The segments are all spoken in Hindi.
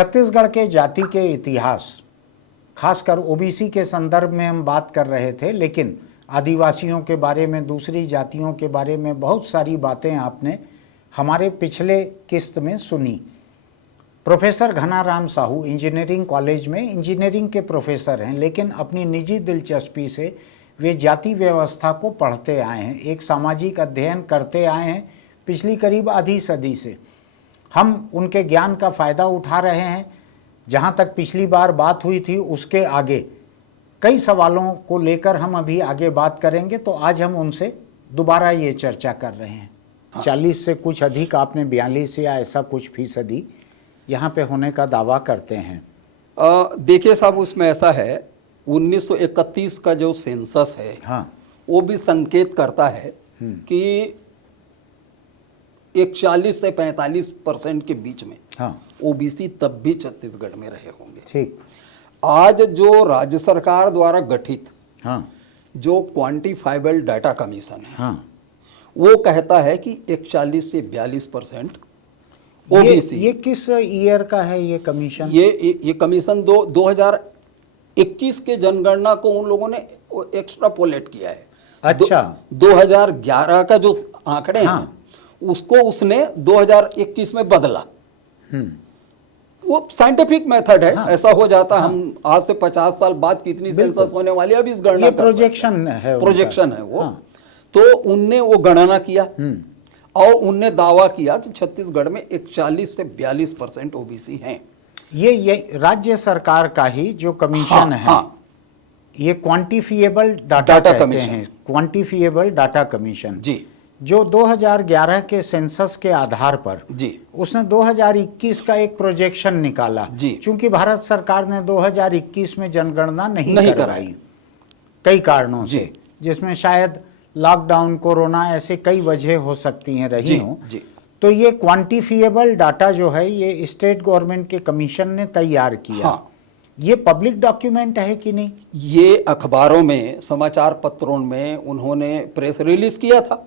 छत्तीसगढ़ के जाति के इतिहास, खासकर ओबीसी के संदर्भ में हम बात कर रहे थे, लेकिन आदिवासियों के बारे में, दूसरी जातियों के बारे में बहुत सारी बातें आपने हमारे पिछले किस्त में सुनी। Professor Ghanaram Sahu engineering college में इंजीनियरिंग के प्रोफेसर हैं, लेकिन अपनी निजी दिलचस्पी से वे जाति व्यवस्था को पढ़ते आए हैं, एक सामाजिक अध्ययन करते आए हैं पिछली करीब आधी सदी से। हम उनके ज्ञान का फ़ायदा उठा रहे हैं। जहाँ तक पिछली बार बात हुई थी उसके आगे कई सवालों को लेकर हम अभी आगे बात करेंगे, तो आज हम उनसे दोबारा ये चर्चा कर रहे हैं। 40 से कुछ अधिक, आपने 42 या ऐसा कुछ फीसदी यहाँ पे होने का दावा करते हैं। देखिए साहब, उसमें ऐसा है 1931 का जो सेंसस है, हाँ, वो भी संकेत करता है कि 41 से 45% के बीच में हाँ, ओबीसी तब भी छत्तीसगढ़ में रहे होंगे। ठीक। आज जो राज्य सरकार द्वारा गठित हाँ, जो क्वांटिफाइबल डाटा कमीशन है, हाँ, वो कहता है कि 41 से 42% ओबीसी। ये किस ईयर का है ये कमीशन? ये कमीशन 2021 के जनगणना को उन लोगों ने एक्स्ट्रापोलेट किया है। अच्छा। 2011 का जो आंकड़े हाँ, हैं उसको उसने 2021 में बदला। वो साइंटिफिक मेथड है। हाँ, ऐसा हो जाता। हाँ, हम आज से 50 साल बाद कितनी सेंसस होने वाली है, अब इस गणना ये प्रोजेक्शन है, प्रोजेक्शन है वो। हाँ, तो उनने वो गणना किया और उनने दावा किया कि छत्तीसगढ़ में 41 से 42% ओबीसी हैं। ये राज्य सरकार का ही जो कमीशन हाँ, है। हाँ, ये क्वांटिफिएबल डाटा कमीशन है, क्वांटिफिएबल डाटा कमीशन जी, जो 2011 के सेंसस के आधार पर जी, उसने 2021 का एक प्रोजेक्शन निकाला जी। क्योंकि भारत सरकार ने 2021 में जनगणना नहीं करवाई कराई कई कारणों जी। से, जिसमें शायद लॉकडाउन, कोरोना, ऐसे कई वजह हो सकती हैं रही हों। जी। तो ये क्वांटिफिएबल डाटा जो है ये स्टेट गवर्नमेंट के कमीशन ने तैयार किया। हाँ, ये पब्लिक डॉक्यूमेंट है कि नहीं? ये अखबारों में, समाचार पत्रों में उन्होंने प्रेस रिलीज किया था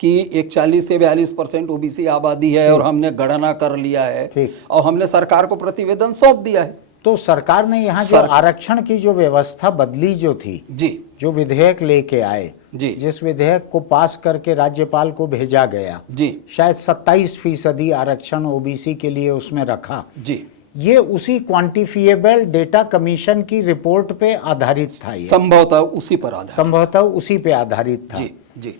कि 41 से 42% ओबीसी आबादी है और हमने गणना कर लिया है और हमने सरकार को प्रतिवेदन सौंप दिया है। तो सरकार ने यहाँ जो आरक्षण की जो व्यवस्था बदली जो थी जी, जो विधेयक लेके आए जी, जिस विधेयक को पास करके राज्यपाल को भेजा गया जी, शायद 27% आरक्षण ओबीसी के लिए उसमें रखा जी, ये उसी क्वांटिफिएबल डेटा कमीशन की रिपोर्ट पे आधारित था। ये संभवतः उसी पर आधारित, संभवतः उसी पे आधारित था। जी, जी।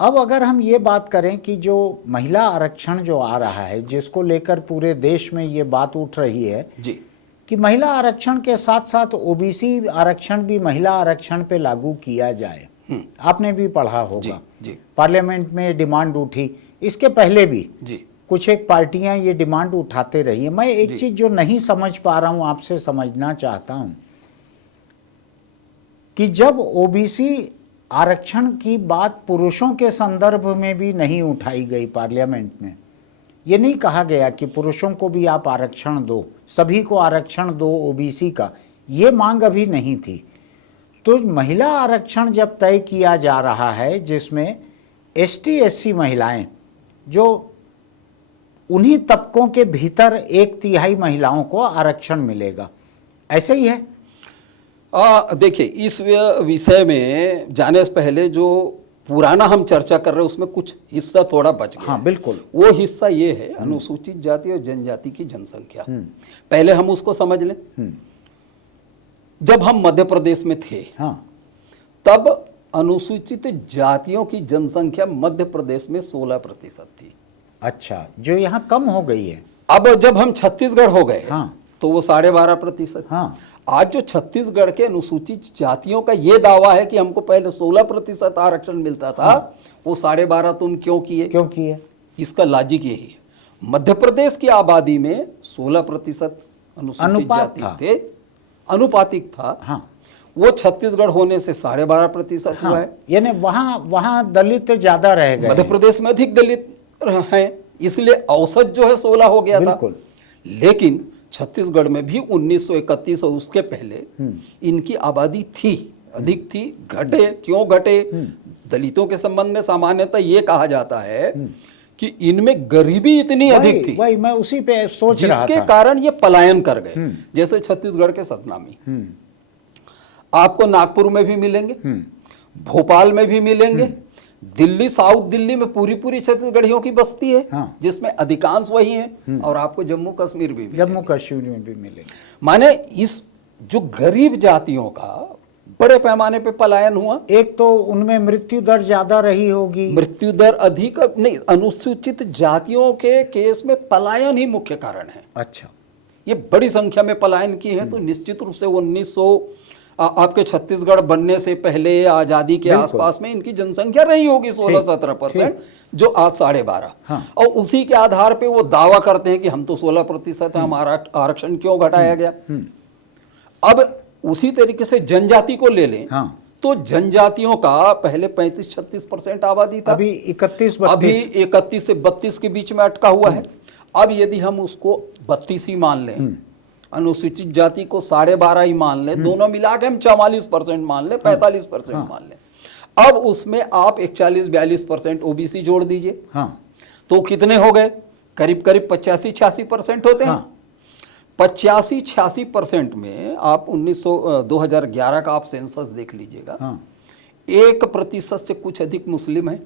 अब अगर हम ये बात करें कि जो महिला आरक्षण जो आ रहा है, जिसको लेकर पूरे देश में ये बात उठ रही है जी, कि महिला आरक्षण के साथ साथ ओबीसी आरक्षण भी महिला आरक्षण पे लागू किया जाए, आपने भी पढ़ा होगा। जी, जी, पार्लियामेंट में डिमांड उठी, इसके पहले भी जी, कुछ एक पार्टियां ये डिमांड उठाते रही है। मैं एक चीज जो नहीं समझ पा रहा हूं, आपसे समझना चाहता हूं कि जब ओबीसी आरक्षण की बात पुरुषों के संदर्भ में भी नहीं उठाई गई पार्लियामेंट में, ये नहीं कहा गया कि पुरुषों को भी आप आरक्षण दो, सभी को आरक्षण दो ओबीसी का, ये मांग अभी नहीं थी। तो महिला आरक्षण जब तय किया जा रहा है जिसमें एसटी एससी महिलाएं, जो उन्हीं तबकों के भीतर 1/3 महिलाओं को आरक्षण मिलेगा, ऐसे ही है? देखिए, इस विषय में जाने से पहले जो पुराना हम चर्चा कर रहे हैं उसमें कुछ हिस्सा थोड़ा बच गया। हाँ, बिल्कुल। वो हिस्सा ये है अनुसूचित जाति और जनजाति की जनसंख्या। पहले हम उसको समझ लें। जब हम मध्य प्रदेश में थे, हाँ, तब अनुसूचित जातियों की जनसंख्या मध्य प्रदेश में 16% थी। अच्छा, जो यहाँ कम हो गई है। अब जब हम छत्तीसगढ़ हो गए, हाँ, तो वो 12.5%। हाँ, आज जो छत्तीसगढ़ के अनुसूचित जातियों का ये दावा है कि हमको पहले 16% आरक्षण मिलता था, वो 12.5 तुम क्यों किए? इसका लॉजिक यही है, मध्य प्रदेश की आबादी में 16% अनुसूचित जाति थे, अनुपातिक था। हाँ, वो छत्तीसगढ़ होने से 12.5% हुआ है। यानी वहाँ दलित ज्यादा रह गए। मध्य प्रदेश में अधिक दलित हैं, इसलिए औसत जो है 16 हो गया था। लेकिन छत्तीसगढ़ में भी 1931 और उसके पहले इनकी आबादी थी, अधिक थी। घटे क्यों घटे? दलितों के संबंध में सामान्यतः ये कहा जाता है कि इनमें गरीबी इतनी अधिक थी, वही मैं उसी पे सोच रहा था, जिसके कारण ये पलायन कर गए। जैसे छत्तीसगढ़ के सतनामी आपको नागपुर में भी मिलेंगे, भोपाल में भी मिलेंगे, दिल्ली, साउथ दिल्ली में पूरी पूरी छत्तीसगढ़ियों की बस्ती है, हाँ। जिसमें अधिकांश वही हैं, और आपको जम्मू कश्मीर भी मिलेंगे। जम्मू कश्मीर में भी मिलेंगे। माने इस जो गरीब जातियों का बड़े पैमाने पे पलायन हुआ। एक तो उनमें मृत्यु दर ज्यादा रही होगी, मृत्यु दर अधिक नहीं, अनुसूचित जातियों के केस में पलायन ही मुख्य कारण है। अच्छा, ये बड़ी संख्या में पलायन की है, तो निश्चित रूप से 1900 आपके छत्तीसगढ़ बनने से पहले आजादी के आसपास में इनकी जनसंख्या रही होगी 16-17%, जो आज 12.5। हाँ। और उसी के आधार पे वो दावा करते हैं कि हम तो 16% है, हमारा आरक्षण क्यों घटाया गया। अब उसी तरीके से जनजाति को ले लें, हाँ। तो जनजातियों का पहले 35-36% आबादी था, अभी 31-32, अभी 31 से 32 के बीच में अटका हुआ है। अब यदि हम उसको 32 ही मान लें, अनुसूचित जाति को 12.5 ही मान लें, दोनों मिला के हम 44% मान लें, 45% मान लें, अब उसमें आप 41-42% ओबीसी जोड़ दीजिए, हाँ। तो कितने हो गए? करीब करीब 85-86% होते हैं। 85-86% में आप 2011 का आप सेंसस देख लीजिएगा, 1% से कुछ अधिक मुस्लिम है,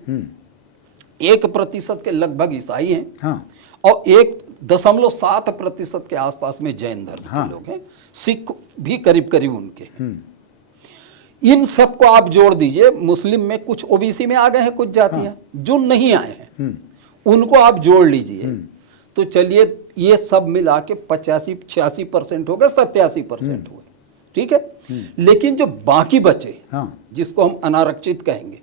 1% के लगभग ईसाई हैं, हाँ। और 1.7% के आसपास में जैन धर्म के लोग हैं, सिख भी करीब करीब उनके। इन सबको आप जोड़ दीजिए, मुस्लिम में कुछ ओबीसी में आ गए हैं, कुछ जातियां जो नहीं आए हैं, उनको आप जोड़ लीजिए, तो चलिए ये सब मिला के 85-86% हो गए, 87% हो गए, ठीक है। लेकिन जो बाकी बचे, जिसको हम अनारक्षित कहेंगे,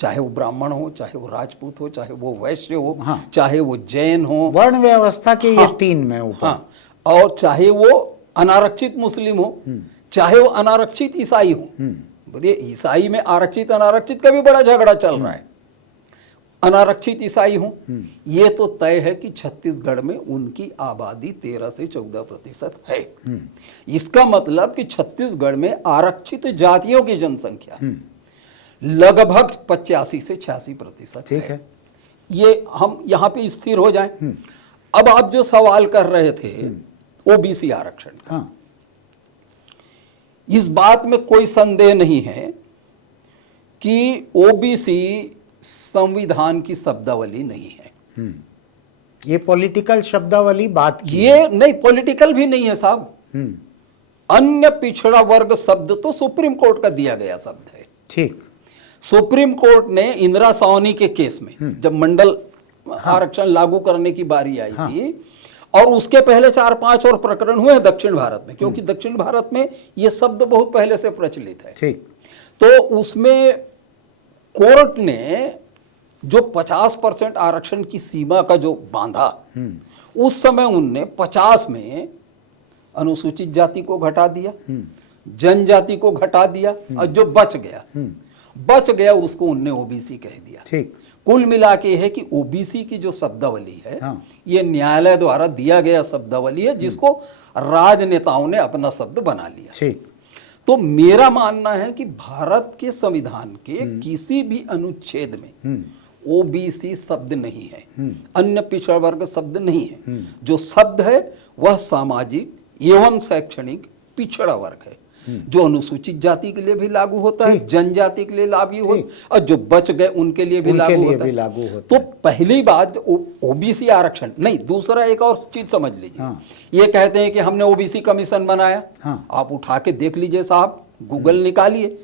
चाहे वो ब्राह्मण हो, चाहे वो राजपूत हो, चाहे वो वैश्य हो, चाहे वो जैन हो, वर्ण व्यवस्था के ये 3 में ऊपर, और चाहे वो अनारक्षित मुस्लिम हो, चाहे वो अनारक्षित ईसाई हो। बोलिए ईसाई में आरक्षित अनारक्षित का भी बड़ा झगड़ा चल रहा है, अनारक्षित ईसाई हो, ये तो तय है कि छत्तीसगढ़ में उनकी आबादी 13 से 14% है। इसका मतलब कि छत्तीसगढ़ में आरक्षित जातियों की जनसंख्या लगभग 85 से 86% है। ये हम यहाँ पे स्थिर हो जाएं। अब आप जो सवाल कर रहे थे ओबीसी आरक्षण का, इस बात में कोई संदेह नहीं है कि ओबीसी संविधान की शब्दावली नहीं है। ये पॉलिटिकल शब्दावली बात की ये नहीं, पॉलिटिकल भी नहीं है साहब। अन्य पिछड़ा वर्ग शब्द तो सुप्रीम कोर्ट का दिया गया शब्द है। ठीक, सुप्रीम कोर्ट ने इंदिरा सावनी के केस में जब मंडल आरक्षण लागू करने की बारी आई थी, और उसके पहले 4-5 और प्रकरण हुए दक्षिण भारत में, क्योंकि दक्षिण भारत में ये शब्द बहुत पहले से प्रचलित है। ठीक, तो उसमें कोर्ट ने जो 50% आरक्षण की सीमा का जो बांधा, उस समय उनने 50 में अनुसूचित जाति को घटा दिया, जनजाति को घटा दिया, और जो बच गया उसको उनने ओबीसी कह दिया। ठीक, कुल मिला के है कि ओबीसी की जो शब्दावली है, ये न्यायालय द्वारा दिया गया शब्दावली है, जिसको राजनेताओं ने अपना शब्द बना लिया। ठीक, तो मेरा मानना है कि भारत के संविधान के किसी भी अनुच्छेद में ओबीसी शब्द नहीं है, अन्य पिछड़ा वर्ग शब्द नहीं है। जो शब्द है वह सामाजिक एवं शैक्षणिक पिछड़ा वर्ग है, जो अनुसूचित जाति के लिए भी लागू होता है, जनजाति के लिए लागू होता है, और जो बच गए उनके लिए भी लागू होता है। तो पहली बात ओबीसी आरक्षण नहीं, दूसरा एक और चीज समझ लीजिए। ये कहते हैं कि हमने ओबीसी कमीशन बनाया, आप उठा के देख लीजिए साहब, गूगल निकालिए,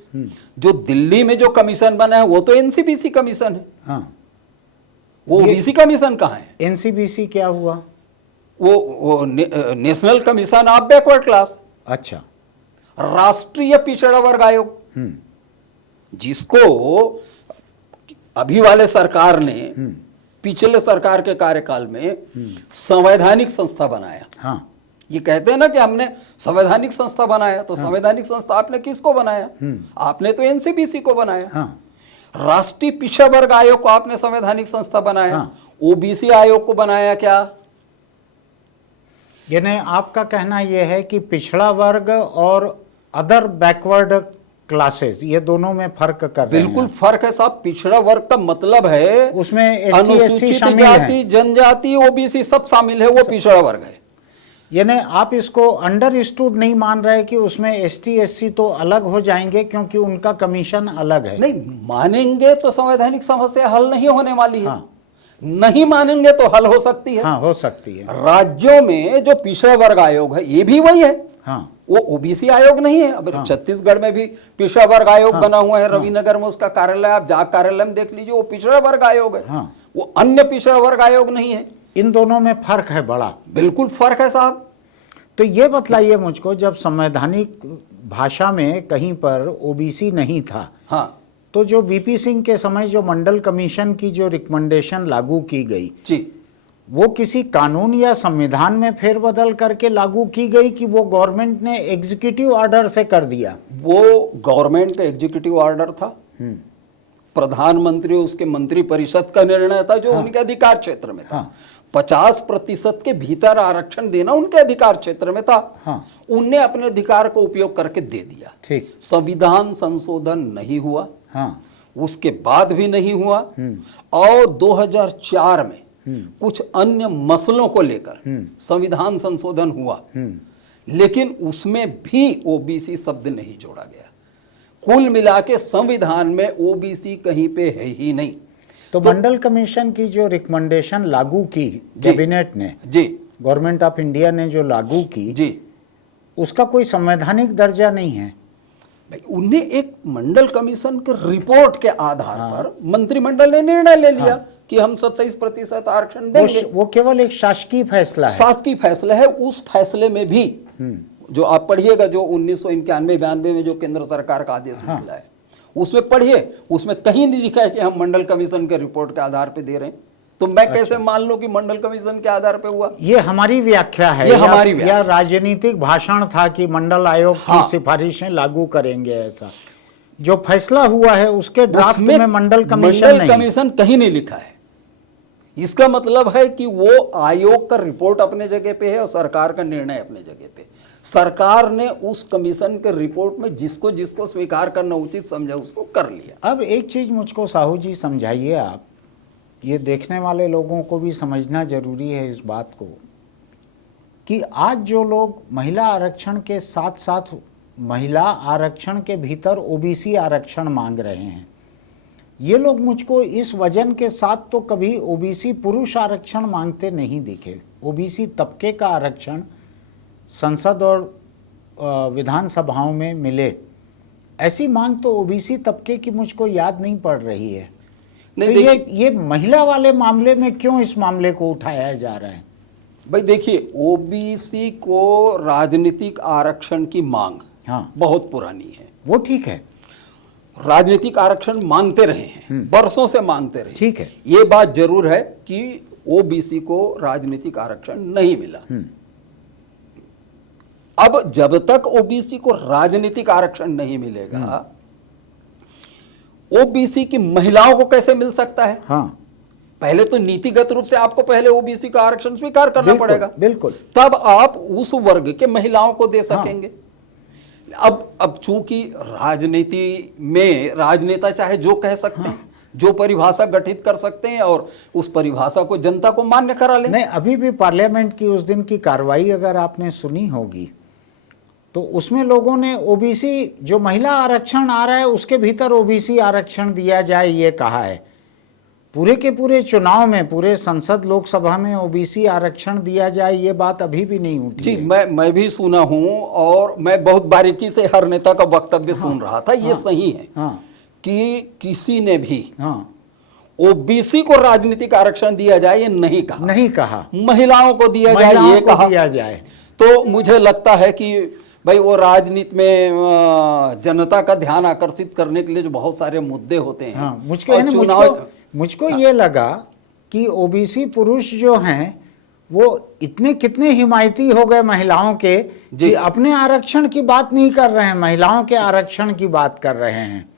जो दिल्ली में जो कमीशन बना है वो तो एनसीबीसी कमीशन है। वो ओबीसी कमीशन कहाँ है? एनसीबीसी क्या हुआ? वो national commission of backward class. अच्छा, राष्ट्रीय पिछड़ा वर्ग आयोग, जिसको अभी वाले सरकार ने पिछले सरकार के कार्यकाल में संवैधानिक संस्था बनाया। ये कहते हैं ना कि हमने संवैधानिक संस्था बनाया, तो संवैधानिक संस्था आपने किसको बनाया? आपने तो एनसीबीसी को बनाया। राष्ट्रीय पिछड़ा वर्ग आयोग को आपने संवैधानिक संस्था बनाया, ओबीसी आयोग को बनाया क्या? यानी आपका कहना यह है कि पिछड़ा वर्ग और अदर बैकवर्ड क्लासेस, ये दोनों में फर्क कर रहे बिल्कुल हैं। फर्क है साहब। पिछड़ा वर्ग का मतलब है उसमें ST, SC अनुसूचित शामिल जाति, है। जनजाति, ओबीसी सब शामिल है, वो पिछड़ा वर्ग है। यानी आप इसको अंडरस्टूड नहीं मान रहे कि उसमें ST, SC तो अलग हो जाएंगे क्योंकि उनका कमीशन अलग है। नहीं मानेंगे तो संवैधानिक समस्या हल नहीं होने वाली है। हाँ। नहीं मानेंगे तो हल हो सकती है। हाँ, हो सकती है। राज्यों में जो पिछड़ा वर्ग आयोग है ये भी वही है। हाँ, वो ओबीसी आयोग नहीं है। अब हाँ। छत्तीसगढ़ में भी पिछड़ा वर्ग आयोग हाँ। बना हुआ है, हाँ। रविनगर में उसका कार्यालय, आप जाग कार्यालय में देख लीजिए, वो पिछड़ा वर्ग आयोग है। हाँ। वो अन्य पिछड़ा वर्ग आयोग नहीं है। इन दोनों में फर्क है बड़ा। बिल्कुल फर्क है साहब। तो ये बतलाइए मुझको, जब संवैधानिक भाषा में कहीं पर ओबीसी नहीं था, हाँ तो जो वीपी सिंह के समय जो मंडल कमीशन की जो रिकमेंडेशन लागू की गई, जी, वो किसी कानून या संविधान में फेरबदल करके लागू की गई कि वो गवर्नमेंट ने एग्जीक्यूटिव ऑर्डर से कर दिया? वो गवर्नमेंट का एग्जीक्यूटिव ऑर्डर था। प्रधानमंत्री उसके मंत्री परिषद का निर्णय था जो उनके अधिकार क्षेत्र में था। हाँ। 50% के भीतर आरक्षण देना उनके अधिकार क्षेत्र में था। हाँ। उनने अपने अधिकार को उपयोग करके दे दिया। ठीक। संविधान संशोधन नहीं हुआ। हाँ। उसके बाद भी नहीं हुआ। और 2004 में कुछ अन्य मसलों को लेकर संविधान संशोधन हुआ, लेकिन उसमें भी ओबीसी शब्द नहीं जोड़ा गया। कुल मिला के संविधान में ओबीसी कहीं पे है ही नहीं। तो मंडल कमीशन की जो रिकमेंडेशन लागू की कैबिनेट ने, जी, गवर्नमेंट ऑफ इंडिया ने जो लागू की, जी, उसका कोई संवैधानिक दर्जा नहीं है। उन्हें एक मंडल कमीशन के रिपोर्ट के आधार पर मंत्रिमंडल ने निर्णय ले लिया कि हम 27% आरक्षण देंगे। वो केवल एक शासकीय फैसला है। शासकीय फैसला है। उस फैसले में भी जो आप पढ़िएगा, जो 1991-92 में जो केंद्र सरकार का आदेश निकला है, उसमें पढ़िए, उसमें कहीं नहीं लिखा है कि हम मंडल कमीशन के रिपोर्ट के आधार पे दे रहे हैं। तो मैं कैसे मान लूं कि मंडल कमीशन के आधार पे हुआ? ये हमारी व्याख्या है, ये हमारी व्याख्या। या राजनीतिक भाषण था कि मंडल आयोग हाँ। की सिफारिशें लागू करेंगे। ऐसा जो फैसला हुआ है उसके ड्राफ्ट उसमें में मंडल कमीशन नहीं। कमीशन कहीं नहीं लिखा है। इसका मतलब है कि वो आयोग का रिपोर्ट अपने जगह पे है और सरकार का निर्णय अपने जगह पे। सरकार ने उस कमीशन के रिपोर्ट में जिसको जिसको स्वीकार करना उचित समझा उसको कर लिया। अब एक चीज मुझको साहू जी समझाइए आप, ये देखने वाले लोगों को भी समझना जरूरी है इस बात को, कि आज जो लोग महिला आरक्षण के साथ साथ महिला आरक्षण के भीतर ओबीसी आरक्षण मांग रहे हैं, ये लोग मुझको इस वजन के साथ तो कभी ओबीसी पुरुष आरक्षण मांगते नहीं दिखे। ओबीसी तबके का आरक्षण संसद और विधानसभाओं में मिले, ऐसी मांग तो ओबीसी तबके की मुझको याद नहीं पड़ रही है। नहीं, तो ये महिला वाले मामले में क्यों इस मामले को उठाया जा रहा है? भाई देखिए, ओबीसी को राजनीतिक आरक्षण की मांग हाँ, बहुत पुरानी है। वो ठीक है, राजनीतिक आरक्षण मांगते रहे हैं, बरसों से मांगते रहे। ठीक है। ये बात जरूर है कि ओबीसी को राजनीतिक आरक्षण नहीं मिला। अब जब तक ओबीसी को राजनीतिक आरक्षण नहीं मिलेगा, ओबीसी की महिलाओं को कैसे मिल सकता है? हाँ, पहले तो नीतिगत रूप से आपको पहले ओबीसी का आरक्षण स्वीकार करना पड़ेगा, बिल्कुल। तब आप उस वर्ग के महिलाओं को दे सकेंगे। अब चूंकि राजनीति में राजनेता चाहे जो कह सकते हैं, जो परिभाषा गठित कर सकते हैं और उस परिभाषा को जनता को मान्य करा लें। नहीं, अभी भी पार्लियामेंट की उस दिन की कार्रवाई अगर आपने सुनी होगी तो उसमें लोगों ने ओबीसी जो महिला आरक्षण आ रहा है उसके भीतर ओबीसी आरक्षण दिया जाए ये कहा है। पूरे के पूरे चुनाव में, पूरे संसद लोकसभा में ओबीसी आरक्षण दिया जाए ये बात अभी भी नहीं उठी जी है। मैं भी सुना हूं और मैं बहुत बारीकी से हर नेता का वक्तव्य सुन रहा था। ये सही है कि किसी ने भी ओबीसी को राजनीतिक आरक्षण दिया जाए ये नहीं कहा, महिलाओं को दिया जाए ये कहा। तो मुझे लगता है कि भाई वो राजनीति में जनता का ध्यान आकर्षित करने के लिए जो बहुत सारे मुद्दे होते हैं, मुझको ये लगा कि ओबीसी पुरुष जो हैं वो इतने कितने हिमायती हो गए महिलाओं के कि अपने आरक्षण की बात नहीं कर रहे हैं, महिलाओं के आरक्षण की बात कर रहे हैं।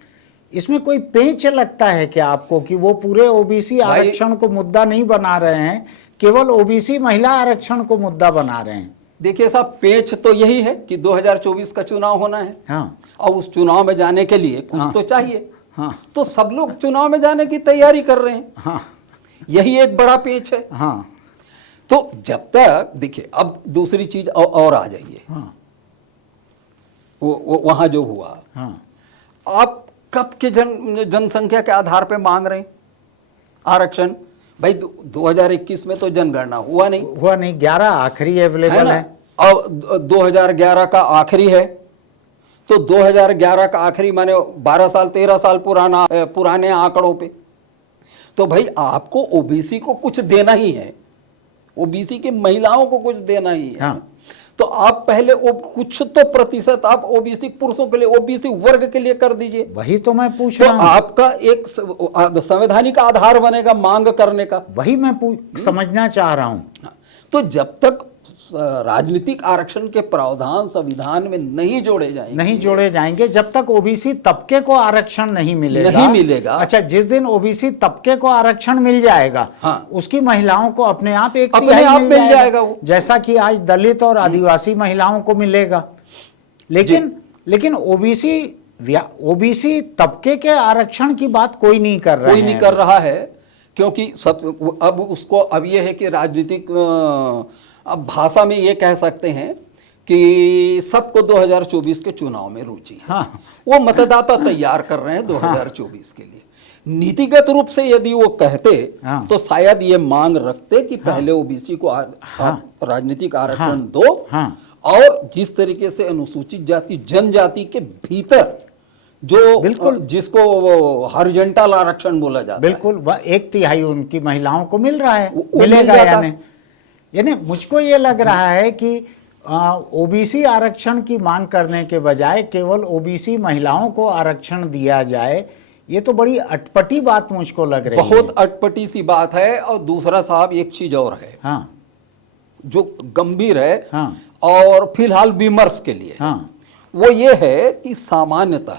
इसमें कोई पेंच लगता है क्या आपको कि वो पूरे ओबीसी आरक्षण को मुद्दा नहीं बना रहे हैं, केवल ओबीसी महिला आरक्षण को मुद्दा बना रहे हैं? देखिए साहब, पेच तो यही है कि 2024 का चुनाव होना है। हाँ और उस चुनाव में जाने के लिए कुछ हाँ, तो चाहिए। हाँ तो सब लोग चुनाव में जाने की तैयारी कर रहे हैं। हाँ यही एक बड़ा पेच है। हाँ तो जब तक देखिए, अब दूसरी चीज और आ जाइए, हाँ वो वहां जो हुआ, हाँ आप कब के जनसंख्या के आधार पे मांग रहे हैं आरक्षण? भाई 2021 में तो जनगणना हुआ नहीं, 11 आखिरी अवेलेबल है। अब 2011 का आखिरी है, तो 2011 का आखिरी माने 12 साल 13 साल पुराने आंकड़ों पे। तो भाई आपको ओबीसी को कुछ देना ही है, ओबीसी की महिलाओं को कुछ देना ही है। हाँ। तो आप पहले कुछ तो प्रतिशत आप ओबीसी पुरुषों के लिए, ओबीसी वर्ग के लिए कर दीजिए। वही तो मैं पूछ तो रहा हूँ, आपका एक संवैधानिक आधार बनेगा मांग करने का। वही मैं समझना चाह रहा हूँ। तो जब तक राजनीतिक आरक्षण के प्रावधान संविधान में नहीं जोड़े जाएंगे, जब तक ओबीसी तबके को आरक्षण नहीं मिलेगा। अच्छा, जिस दिन ओबीसी तबके को आरक्षण मिल जाएगा, हाँ, उसकी महिलाओं को अपने आप एक अपने आप मिल जाएगा वो, जैसा कि आज दलित और आदिवासी महिलाओं को मिलेगा। लेकिन ओबीसी तबके के आरक्षण की बात कोई नहीं कर रहा है। क्योंकि सब अब ये है कि राजनीतिक अब भाषा में ये कह सकते हैं कि सबको 2024 के चुनाव में रुचि है। हाँ। वो मतदाता तैयार कर रहे हैं 2024 के लिए। नीतिगत रूप से यदि वो कहते, हाँ। तो शायद ये मांग रखते कि पहले ओबीसी को राजनीतिक आरक्षण दो। हाँ। और जिस तरीके से अनुसूचित जाति जनजाति के भीतर जो बिल्कुल, जिसको हॉरिजॉन्टल आरक्षण बोला जाता है, बिल्कुल 1/3 उनकी महिलाओं को मिल रहा है, मिलेगा यानी मुझको ये लग रहा है कि ओबीसी आरक्षण की मांग करने के बजाय केवल ओबीसी महिलाओं को आरक्षण दिया जाए, ये तो बड़ी अटपटी बात मुझको लग रही है। बहुत अटपटी सी बात है। और दूसरा साहब, एक चीज और है, हाँ, जो गंभीर है, हाँ, और फिलहाल विमर्श के लिए, हाँ, वो ये है कि सामान्यतः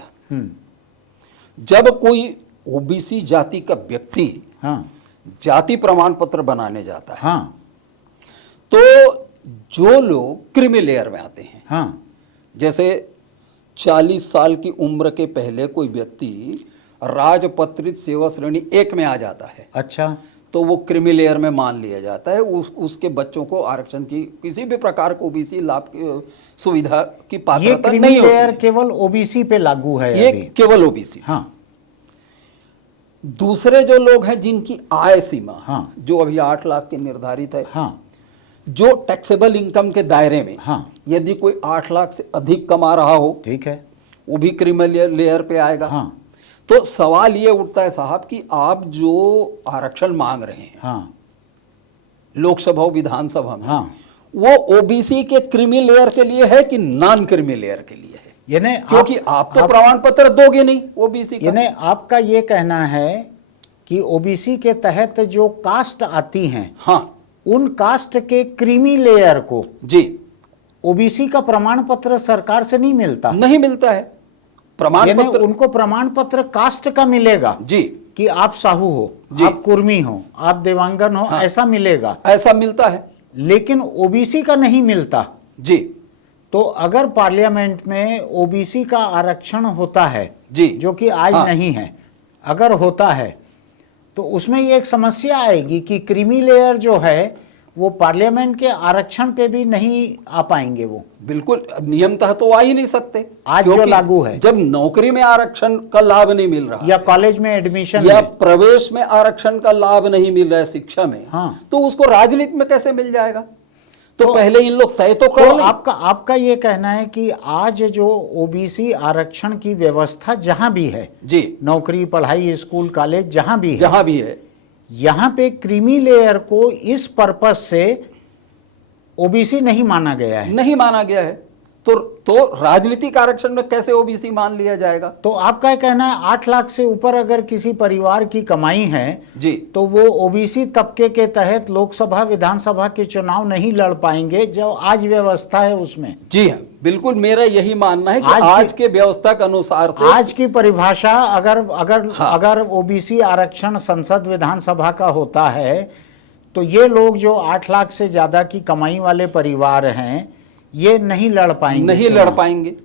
जब कोई ओबीसी जाति का व्यक्ति हाँ, जाति प्रमाण पत्र बनाने जाता है, हाँ, तो जो लोग क्रीमी लेयर में आते हैं, हाँ, जैसे 40 साल की उम्र के पहले कोई व्यक्ति राजपत्रित सेवा श्रेणी 1 में आ जाता है, अच्छा, तो वो क्रीमी लेयर में मान लिया जाता है। उसके बच्चों को आरक्षण की किसी भी प्रकार को ओबीसी लाभ की सुविधा की पात्रता नहीं होती। लेयर केवल ओबीसी पे लागू है, ये केवल ओबीसी। हाँ। दूसरे जो लोग हैं जिनकी आय सीमा, हाँ, जो अभी 8 लाख की निर्धारित है, हाँ, जो टैक्सेबल इनकम के दायरे में, हाँ, यदि कोई 8 लाख से अधिक कमा रहा हो, ठीक है, वो भी क्रीमी लेयर पे आएगा। हाँ, तो सवाल ये उठता है साहब कि आप जो आरक्षण मांग रहे हैं, हाँ, लोकसभा और विधानसभा में, हाँ, वो ओबीसी के क्रीमी लेयर के लिए है कि नॉन क्रीमी लेयर के लिए है? यानी क्योंकि आप तो प्रमाण पत्र दोगे नहीं ओबीसी का। यानी आपका ये कहना है कि ओबीसी के तहत जो कास्ट आती हैं, हाँ, उन कास्ट के क्रीमी लेयर को जी ओबीसी का प्रमाण पत्र सरकार से नहीं मिलता, नहीं मिलता है। प्रमाण पत्र उनको प्रमाण पत्र कास्ट का मिलेगा जी, कि आप साहू हो, आप कुर्मी हो, आप देवांगन हो, हाँ, ऐसा मिलेगा, ऐसा मिलता है, लेकिन ओबीसी का नहीं मिलता जी। तो अगर पार्लियामेंट में ओबीसी का आरक्षण होता है जी, जो कि आज नहीं है, अगर होता है तो उसमें ये एक समस्या आएगी कि क्रीमी लेयर जो है वो पार्लियामेंट के आरक्षण पे भी नहीं आ पाएंगे। वो बिल्कुल नियमतः तो आ ही नहीं सकते आज जो लागू है। जब नौकरी में आरक्षण का लाभ नहीं मिल रहा, या कॉलेज में एडमिशन या प्रवेश में आरक्षण का लाभ नहीं मिल रहा है शिक्षा में, हाँ, तो उसको राजनीति में कैसे मिल जाएगा? तो पहले इन लोग तय तो करो। आपका ये कहना है कि आज जो ओबीसी आरक्षण की व्यवस्था जहां भी है जी, नौकरी, पढ़ाई, स्कूल, कॉलेज, जहां भी है, यहाँ पे क्रीमी लेयर को इस पर्पस से ओबीसी नहीं माना गया है। तो राजनीतिक आरक्षण में कैसे ओबीसी मान लिया जाएगा? तो आपका कहना है 8 लाख से ऊपर अगर किसी परिवार की कमाई है जी, तो वो ओबीसी तबके के तहत लोकसभा विधानसभा के चुनाव नहीं लड़ पाएंगे जो आज व्यवस्था है उसमें। जी हाँ, बिल्कुल मेरा यही मानना है कि आज के व्यवस्था के अनुसार से, आज की परिभाषा अगर ओबीसी आरक्षण संसद विधानसभा का होता है तो ये लोग जो 8 लाख से ज्यादा की कमाई वाले परिवार हैं ये नहीं लड़ पाएंगे, नहीं लड़ पाएंगे।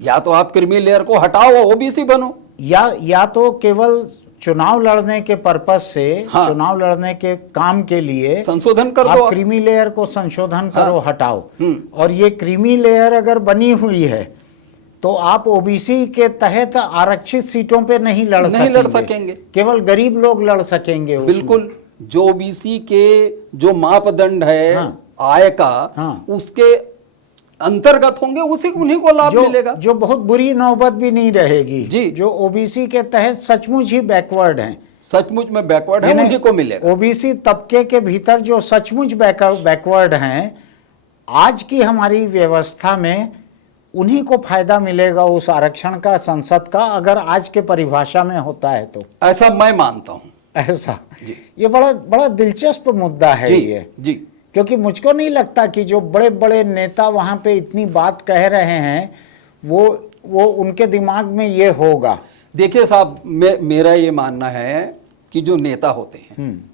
या तो आप क्रीमी लेयर को हटाओ, ओबीसी बनो, या तो केवल चुनाव लड़ने के पर्पज से, हाँ, चुनाव लड़ने के काम के लिए संशोधन कर आप दो, क्रीमी लेयर को संशोधन करो, हाँ, हटाओ। और ये क्रीमी लेयर अगर बनी हुई है तो आप ओबीसी के तहत आरक्षित सीटों पे नहीं लड़ सकेंगे, केवल गरीब लोग लड़ सकेंगे उसमें। बिल्कुल। जो ओबीसी के जो मापदंड है, हाँ, आय का, हाँ, उसके अंतर्गत होंगे, उन्हीं को लाभ मिलेगा। जो बहुत बुरी नौबत भी नहीं रहेगी जी, जो ओबीसी के तहत सचमुच ही बैकवर्ड हैं, सचमुच में बैकवर्ड है, उन्हीं को मिलेगा। ओबीसी तबके के भीतर जो सचमुच बैकवर्ड हैं, आज की हमारी व्यवस्था में उन्हीं को फायदा मिलेगा उस आरक्षण का, संसद का, अगर आज के परिभाषा में होता है तो। ऐसा मैं मानता हूं। ऐसा ये बड़ा दिलचस्प मुद्दा है ये जी, क्योंकि मुझको नहीं लगता कि जो बड़े बड़े नेता वहां पे इतनी बात कह रहे हैं वो उनके दिमाग में ये होगा। देखिए साहब, मेरा ये मानना है कि जो नेता होते हैं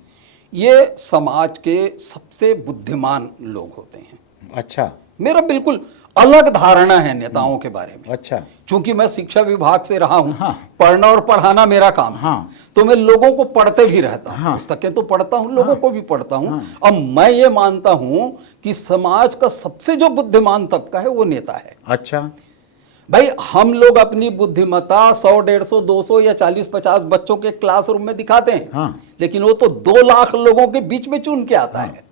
ये समाज के सबसे बुद्धिमान लोग होते हैं। अच्छा, मेरा बिल्कुल अलग धारणा है नेताओं के बारे में। अच्छा, क्योंकि मैं शिक्षा विभाग से रहा हूं, हाँ, पढ़ना और पढ़ाना मेरा काम है, हाँ, तो मैं लोगों को पढ़ते भी रहता हूं, हाँ, पुस्तकें तो पढ़ता हूं, लोगों हाँ, को भी पढ़ता हूं। हाँ, अब मैं ये मानता हूं कि समाज का सबसे जो बुद्धिमान तबका है वो नेता है। अच्छा, भाई हम लोग अपनी बुद्धिमत्ता 100, 150, 200 या 40-50 बच्चों के क्लासरूम में दिखाते हैं, हाँ, लेकिन वो तो 2 लाख लोगों के बीच में चुन के आता है,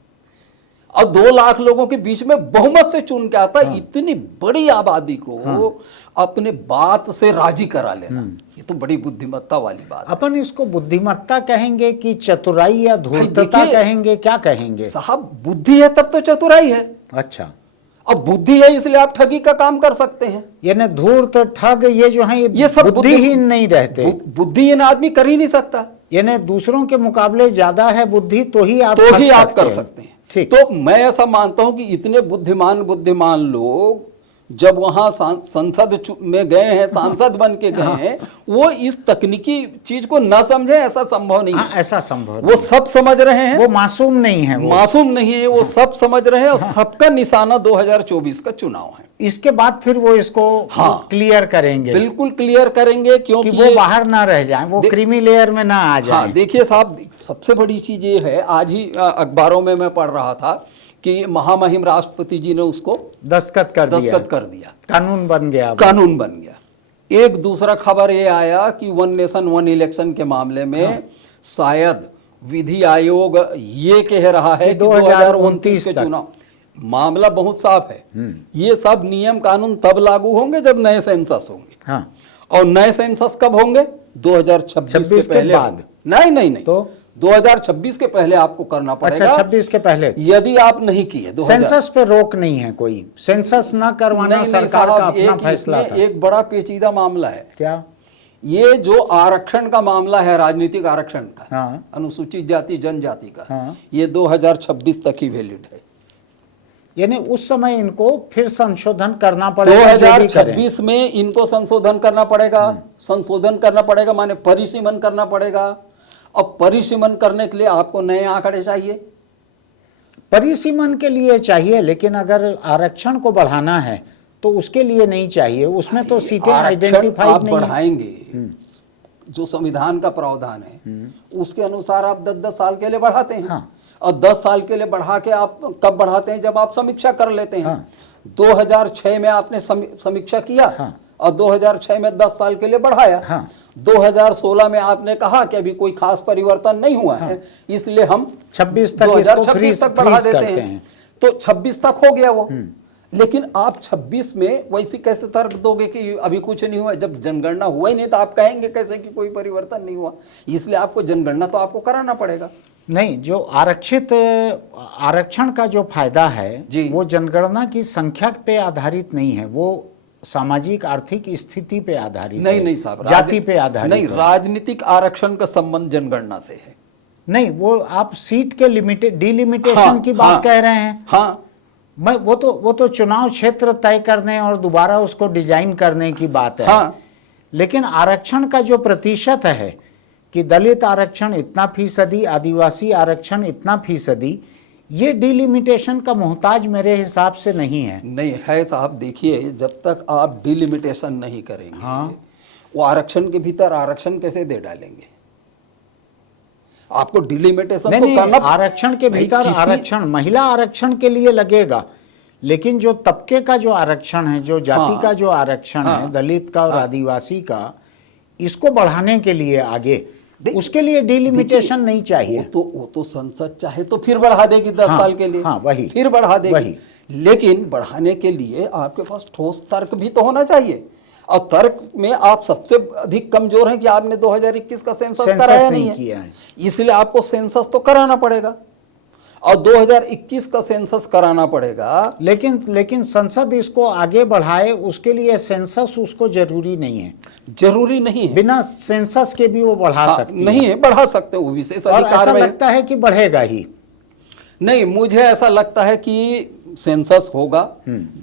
और 2 लाख लोगों के बीच में बहुमत से चुन के आता है। इतनी बड़ी आबादी को अपने बात से राजी करा लेना, ये तो बड़ी बुद्धिमत्ता वाली बात है। अपन इसको बुद्धिमत्ता कहेंगे कि चतुराई या धूर्तता कहेंगे, क्या कहेंगे साहब? बुद्धि है तब तो चतुराई है। अच्छा, अब बुद्धि है इसलिए आप ठगी का काम कर सकते हैं। यानी धूर्त, ठग, ये जो है ये सब बुद्धिहीन नहीं रहते। बुद्धिहीन आदमी कर ही नहीं सकता। यानी दूसरों के मुकाबले ज्यादा है बुद्धि तो ही आप कर सकते हैं। ठीक। तो मैं ऐसा मानता हूं कि इतने बुद्धिमान लोग जब वहां संसद में गए हैं, सांसद बन के गए हैं, वो इस तकनीकी चीज को न समझे, ऐसा संभव नहीं है। ऐसा संभव वो सब समझ रहे हैं, वो मासूम नहीं है, मासूम नहीं है, वो सब समझ रहे हैं, और सबका निशाना 2024 का चुनाव है। इसके बाद फिर वो इसको क्लियर करेंगे, बिल्कुल क्लियर करेंगे, क्योंकि वो बाहर ना रह जाए, वो क्रीमी लेयर में ना आ जाए। देखिए साहब, सबसे बड़ी चीज ये है, आज ही अखबारों में मैं पढ़ रहा था कि महामहिम राष्ट्रपति जी ने उसको दस्तखत कर दिया, कानून बन गया। एक दूसरा खबर ये आया कि 1 नेशन 1 इलेक्शन के मामले में शायद विधि आयोग ये कह रहा है कि 2029 के चुनाव, मामला बहुत साफ है। ये सब नियम कानून तब लागू होंगे जब नए सेंसस होंगे। हाँ। और नए सेंसस कब होंगे? 2026 के पहले बाद। नहीं तो 2026 के पहले आपको करना पड़ेगा। अच्छा, 26 के पहले यदि आप नहीं किए, सेंसस पे रोक नहीं है, कोई सेंसस ना करवाना सरकार का अपना फैसला था। एक बड़ा पेचीदा मामला है। क्या? ये जो आरक्षण का मामला है, राजनीतिक आरक्षण का, हाँ, अनुसूचित जाति जनजाति का, हाँ, ये 2026 तक ही वैलिड है। यानी उस समय इनको फिर संशोधन करना पड़ेगा। 2026 में इनको संशोधन करना पड़ेगा, माने परिसीमन करना पड़ेगा। अब परिसीमन करने के लिए आपको नए आंकड़े चाहिए, परिसीमन के लिए चाहिए, लेकिन अगर आरक्षण को बढ़ाना है तो उसके लिए नहीं चाहिए। उसमें तो सीटें आइडेंटिफाइड नहीं बढ़ाएंगे। जो संविधान का प्रावधान है उसके अनुसार आप 10-10 साल के लिए बढ़ाते हैं। हाँ। और 10 साल के लिए बढ़ा के आप कब बढ़ाते हैं? जब आप समीक्षा कर लेते हैं। हाँ। 2006 में आपने समीक्षा किया। हाँ। और 2006 में 10 साल के लिए बढ़ाया। हाँ। 2016 में आपने कहा कि अभी कोई खास परिवर्तन नहीं हुआ है, इसलिए हम 2026 तक बढ़ा देते हैं। तो 26 तक हो गया वो। लेकिन आप 26 में वैसी कैसे तर्क दोगे कि अभी कुछ नहीं हुआ? जब जनगणना हुआ ही नहीं तो आप कहेंगे कैसे कि कोई परिवर्तन नहीं हुआ? इसलिए आपको जनगणना तो आपको कराना पड़ेगा। नहीं, जो आरक्षण का जो फायदा है वो जनगणना की संख्या पे आधारित नहीं है, वो सामाजिक आर्थिक स्थिति पे आधारित नहीं साहब, जाति पे आधारित नहीं। राजनीतिक आरक्षण का संबंध जनगणना से है। नहीं, वो आप सीट के डिलिमिटेशन की बात कह रहे हैं। हाँ, वो तो चुनाव क्षेत्र तय करने और दोबारा उसको डिजाइन करने की बात है। हाँ। लेकिन आरक्षण का जो प्रतिशत है कि दलित आरक्षण इतना फीसदी, आदिवासी आरक्षण इतना फीसदी, ये डिलिमिटेशन का मोहताज मेरे हिसाब से नहीं है। नहीं है साहब, देखिए जब तक आप डिलिमिटेशन नहीं करेंगे, हाँ। वो आरक्षण के भीतर आरक्षण कैसे दे डालेंगे? आपको डिलिमिटेशन तो नहीं, करना। आरक्षण के भाई भीतर आरक्षण महिला आरक्षण के लिए लगेगा, लेकिन जो तबके का जो आरक्षण है, जो जाति हाँ, का जो आरक्षण है, दलित का और आदिवासी का, इसको बढ़ाने के लिए आगे, उसके लिए डिलिमिटेशन नहीं चाहिए। वो तो संसद चाहे तो फिर बढ़ा देगी 10 हाँ, साल के लिए। हाँ, वही, फिर बढ़ा देगी, वही। लेकिन बढ़ाने के लिए आपके पास ठोस तर्क भी तो होना चाहिए। और तर्क में आप सबसे अधिक कमजोर हैं कि आपने 2021 का सेंसस कराया नहीं किया है, इसलिए आपको सेंसस तो कराना पड़ेगा और 2021 का सेंसस कराना पड़ेगा। लेकिन संसद इसको आगे बढ़ाए, उसके लिए सेंसस उसको जरूरी नहीं है। जरूरी नहीं है, बिना सेंसस के भी वो बढ़ा सकती नहीं है, बढ़ा सकते हैं, वो विशेष और ऐसा अधिकार में है। लगता है कि बढ़ेगा ही। नहीं, मुझे ऐसा लगता है कि सेंसस होगा,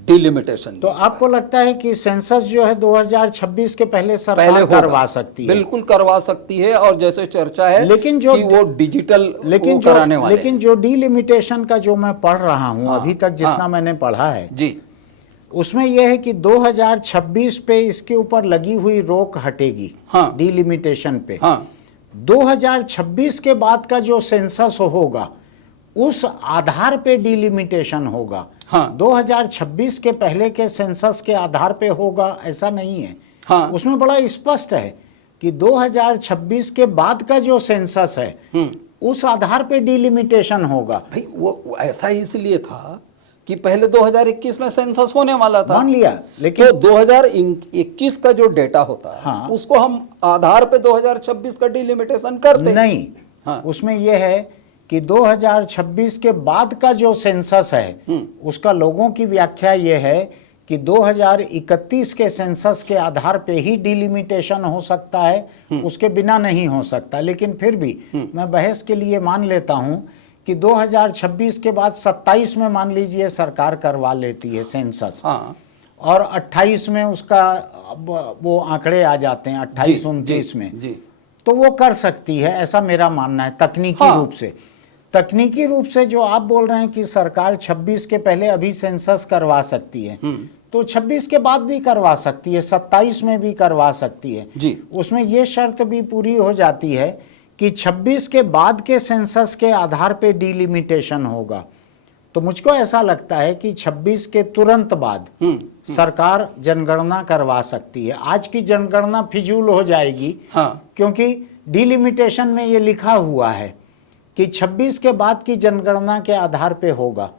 डिलिमिटेशन। तो आपको लगता है कि सेंसस जो है 2026 के पहले पहले सरकार होगा, करवा सकती है? बिल्कुल करवा सकती है, और जैसे चर्चा है लेकिन जो कि वो डिजिटल कराने वाले, लेकिन जो डिलिमिटेशन का जो मैं पढ़ रहा हूं, अभी तक जितना मैंने पढ़ा है जी, उसमें यह है कि 2026 पे इसके ऊपर लगी हुई रोक हटेगी। हाँ, डिलिमिटेशन पे। हाँ, 2026 के बाद का जो सेंसस होगा उस आधार पे डिलिमिटेशन होगा। हाँ, 2026 के पहले के सेंसस के आधार पे होगा ऐसा नहीं है। हाँ, उसमें बड़ा स्पष्ट है कि 2026 के बाद का जो सेंसस है उस आधार पे डिलिमिटेशन होगा। भाई वो ऐसा इसलिए था कि पहले 2021 में सेंसस होने वाला था, मान लिया, लेकिन तो 2021 का जो डेटा होता है, हाँ, उसको हम आधार पे 2026 का डिलिमिटेशन करते नहीं। हाँ, उसमें यह है कि 2026 के बाद का जो सेंसस है उसका लोगों की व्याख्या यह है कि 2031 के सेंसस के आधार पे ही डिलिमिटेशन हो सकता है, उसके बिना नहीं हो सकता। लेकिन फिर भी मैं बहस के लिए मान लेता हूं कि 2026 के बाद 27 में मान लीजिए सरकार करवा लेती है सेंसस, हाँ, और 28 में उसका वो आंकड़े आ जाते हैं 28-29 में, जी, तो वो कर सकती है, ऐसा मेरा मानना है तकनीकी रूप से। तकनीकी रूप से जो आप बोल रहे हैं कि सरकार 26 के पहले अभी सेंसस करवा सकती है, तो 26 के बाद भी करवा सकती है, 27 में भी करवा सकती है जी। उसमें ये शर्त भी पूरी हो जाती है कि 26 के बाद के सेंसस के आधार पे डिलिमिटेशन होगा। तो मुझको ऐसा लगता है कि 26 के तुरंत बाद सरकार जनगणना करवा सकती है। आज की जनगणना फिजूल हो जाएगी, हाँ, क्योंकि डिलिमिटेशन में ये लिखा हुआ है कि 26 के बाद की जनगणना के आधार पे होगा,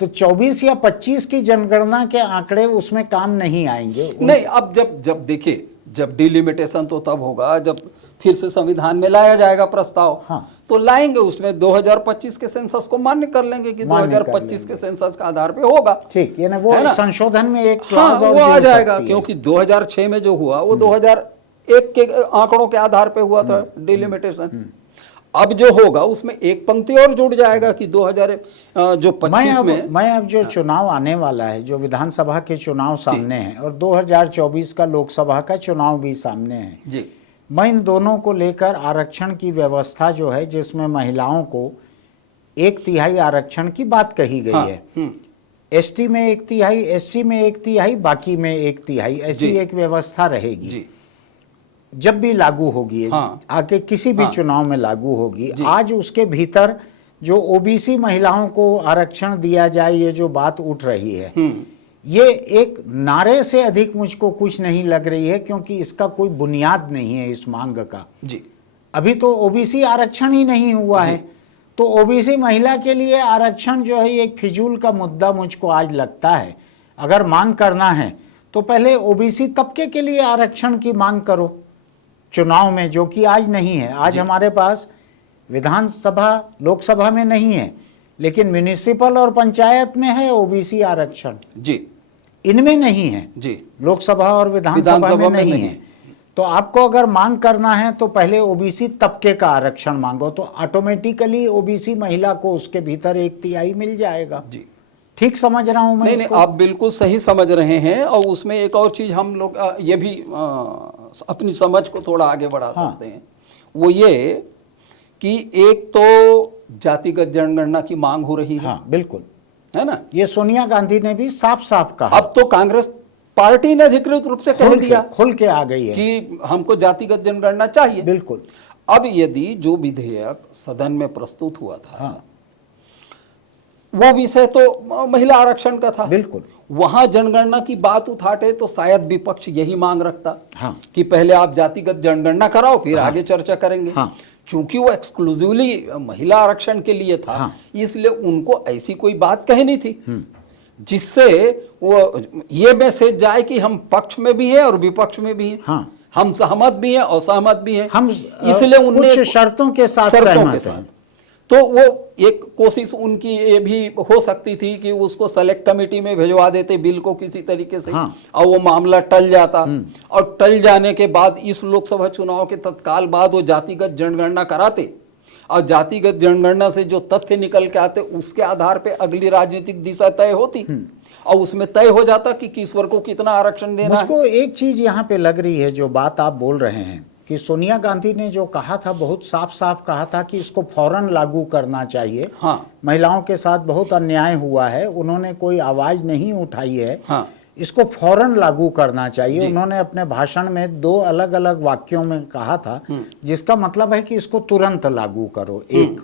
तो 24 या 25 की जनगणना के आंकड़े उसमें काम नहीं आएंगे। नहीं, अब जब देखिए, जब डिलिमिटेशन तो तब होगा जब फिर से संविधान में लाया जाएगा प्रस्ताव। हाँ, तो लाएंगे, उसमें 2025 के सेंसस को मान्य कर लेंगे कि 2025 के सेंसस का आधार पे होगा। ठीक, ये ना वो संशोधन में एक हाँ, क्लॉज और वो आ जोड़ जाएगा, सकती है। क्योंकि 2006 में जो हुआ वो 2001 के आंकड़ों के आधार पे हुआ था डिलिमिटेशन। अब जो होगा उसमें एक पंक्ति और जुड़ जाएगा कि 2025 में मैं अब जो चुनाव आने वाला है, जो विधानसभा के चुनाव सामने हैं और 2024 का लोकसभा का चुनाव भी सामने है जी, मैं इन दोनों को लेकर आरक्षण की व्यवस्था जो है, जिसमें महिलाओं को 1/3 आरक्षण की बात कही गई है, एसटी में 1/3, एससी में 1/3, बाकी में 1/3, ऐसी एक व्यवस्था रहेगी जी, जब भी लागू होगी। हाँ, आके किसी भी चुनाव में लागू होगी। आज उसके भीतर जो ओबीसी महिलाओं को आरक्षण दिया जाए, ये जो बात उठ रही है, ये एक नारे से अधिक मुझको कुछ नहीं लग रही है, क्योंकि इसका कोई बुनियाद नहीं है इस मांग का। जी, अभी तो ओबीसी आरक्षण ही नहीं हुआ है, तो ओबीसी महिला के लिए आरक्षण जो है एक फिजूल का मुद्दा मुझको आज लगता है। अगर मांग करना है तो पहले ओबीसी तबके के लिए आरक्षण की मांग करो चुनाव में, जो कि आज नहीं है। आज हमारे पास विधानसभा लोकसभा में नहीं है, लेकिन म्युनिसिपल और पंचायत में है ओबीसी आरक्षण, जी, इनमें नहीं है। जी, लोकसभा और विधानसभा में नहीं है। तो आपको अगर मांग करना है तो पहले ओबीसी तबके का आरक्षण मांगो, तो ऑटोमेटिकली ओबीसी महिला को उसके भीतर 1/3 मिल जाएगा। जी, ठीक समझ रहा हूं मैं? नहीं, आप बिल्कुल सही समझ रहे हैं। और उसमें एक और चीज हम लोग ये भी अपनी समझ को थोड़ा आगे बढ़ा सकते हैं। वो ये कि एक तो जातिगत जनगणना की मांग हो रही है। हाँ बिल्कुल, है ना। ये सोनिया गांधी ने भी साफ साफ कहा। अब तो कांग्रेस पार्टी ने अधिकृत रूप से कह दिया, खुल के आ गई है कि हमको जातिगत जनगणना चाहिए। बिल्कुल। अब यदि जो विधेयक सदन में प्रस्तुत हुआ था, हाँ वो विषय तो महिला आरक्षण का था, बिल्कुल। वहां जनगणना की बात उठाते तो शायद विपक्ष यही मांग रखता, हाँ कि पहले आप जातिगत जनगणना कराओ, फिर आगे चर्चा करेंगे। हाँ। चूंकि वो एक्सक्लूसिवली महिला आरक्षण के लिए था, हाँ। इसलिए उनको ऐसी कोई बात कहनी थी जिससे वो ये मैसेज जाए कि हम पक्ष में भी हैं और विपक्ष में भी हैं। हाँ। हम सहमत भी हैं, असहमत भी हैं। हम इसलिए उनने कुछ शर्तों के साथ सहमत हैं। तो वो एक कोशिश उनकी ये भी हो सकती थी कि उसको सेलेक्ट कमेटी में भिजवा देते बिल को किसी तरीके से। हाँ। और वो मामला टल जाता, और टल जाने के बाद इस लोकसभा चुनाव के तत्काल बाद वो जातिगत जनगणना कराते, और जातिगत जनगणना से जो तथ्य निकल के आते उसके आधार पे अगली राजनीतिक दिशा तय होती, और उसमें तय हो जाता कि किस वर्ग को कितना आरक्षण देना है। मुझको एक चीज यहाँ पे लग रही है, जो बात आप बोल रहे हैं कि सोनिया गांधी ने जो कहा था, बहुत साफ साफ कहा था कि इसको फौरन लागू करना चाहिए। हाँ। महिलाओं के साथ बहुत अन्याय हुआ है, उन्होंने कोई आवाज नहीं उठाई है। हाँ। इसको फौरन लागू करना चाहिए। उन्होंने अपने भाषण में 2 अलग अलग वाक्यों में कहा था, जिसका मतलब है कि इसको तुरंत लागू करो। एक,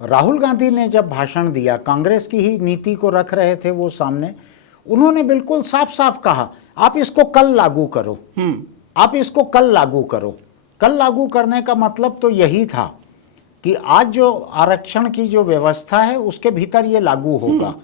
राहुल गांधी ने जब भाषण दिया, कांग्रेस की ही नीति को रख रहे थे वो सामने, उन्होंने बिल्कुल साफ साफ कहा आप इसको कल लागू करो, आप इसको कल लागू करो। कल लागू करने का मतलब तो यही था कि आज जो आरक्षण की जो व्यवस्था है उसके भीतर ये लागू होगा।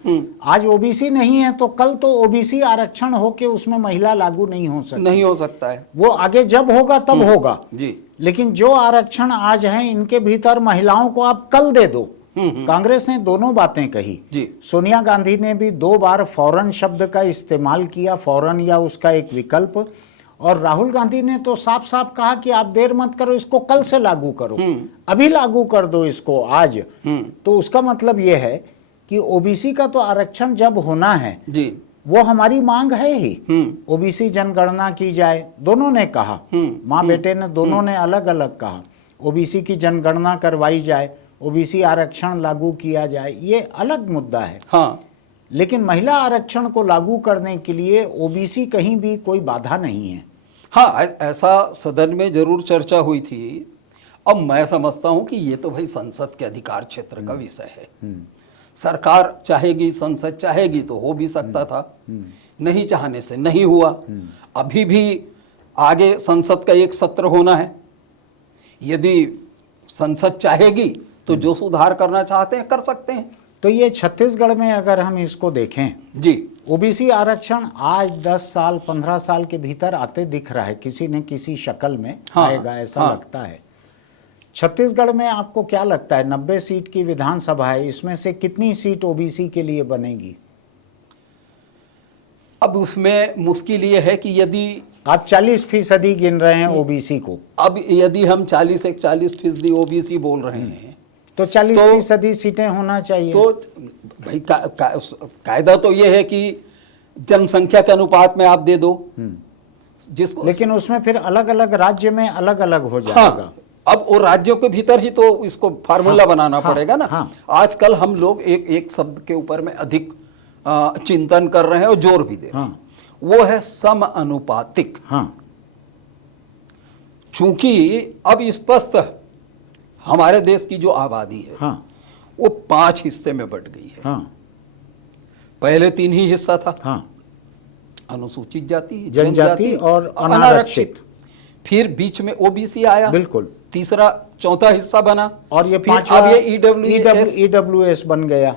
आज ओबीसी नहीं है तो कल तो ओबीसी आरक्षण होके उसमें महिला लागू नहीं हो सकती, नहीं हो सकता है। वो आगे जब होगा तब होगा जी। लेकिन जो आरक्षण आज है इनके भीतर महिलाओं को आप कल दे दो। कांग्रेस ने दोनों बातें कही जी। सोनिया गांधी ने भी 2 बार फौरन शब्द का इस्तेमाल किया, फौरन या उसका एक विकल्प, और राहुल गांधी ने तो साफ साफ कहा कि आप देर मत करो, इसको कल से लागू करो, अभी लागू कर दो इसको आज। तो उसका मतलब यह है कि ओबीसी का तो आरक्षण जब होना है जी, वो हमारी मांग है ही। ओबीसी जनगणना की जाए, दोनों ने कहा, माँ बेटे ने दोनों ने अलग अलग कहा, ओबीसी की जनगणना करवाई जाए, ओबीसी आरक्षण लागू किया जाए, ये अलग मुद्दा है। हाँ। लेकिन महिला आरक्षण को लागू करने के लिए ओबीसी कहीं भी कोई बाधा नहीं है। हाँ, ऐसा सदन में जरूर चर्चा हुई थी। अब मैं समझता हूं कि ये तो भाई संसद के अधिकार क्षेत्र का विषय है। सरकार चाहेगी, संसद चाहेगी तो हो भी सकता था, नहीं चाहने से नहीं हुआ। अभी भी आगे संसद का एक सत्र होना है, यदि संसद चाहेगी तो जो सुधार करना चाहते हैं कर सकते हैं। तो ये छत्तीसगढ़ में अगर हम इसको देखें जी, ओबीसी आरक्षण आज 10 साल 15 साल के भीतर आते दिख रहा है, किसी न किसी शक्ल में आएगा ऐसा लगता है। छत्तीसगढ़ में आपको क्या लगता है, 90 सीट की विधानसभा है, इसमें से कितनी सीट ओबीसी के लिए बनेगी? अब उसमें मुश्किल ये है कि यदि आप 40% गिन रहे हैं ओबीसी को, अब यदि हम 40% ओबीसी बोल रहे हैं तो 40% सीटें होना चाहिए। तो भाई कायदा तो ये है कि जनसंख्या के अनुपात में आप दे दो जिसको, लेकिन उसमें फिर अलग अलग राज्य में अलग अलग हो जाएगा। हाँ, अब वो राज्यों के भीतर ही तो इसको फार्मूला बनाना पड़ेगा ना। आजकल हम लोग एक शब्द के ऊपर में अधिक चिंतन कर रहे हैं और जोर भी दे रहे हैं, वो है समानुपातिक। चूंकि अब स्पष्ट हमारे देश की जो आबादी है वो 5 हिस्से में बट गई है। पहले 3 ही हिस्सा था, अनुसूचित जाति, जनजाति और अनारक्षित। फिर बीच में ओबीसी आया, बिल्कुल, तीसरा चौथा हिस्सा बना और ये पांचवा अब ये ईडब्ल्यूएस बन गया,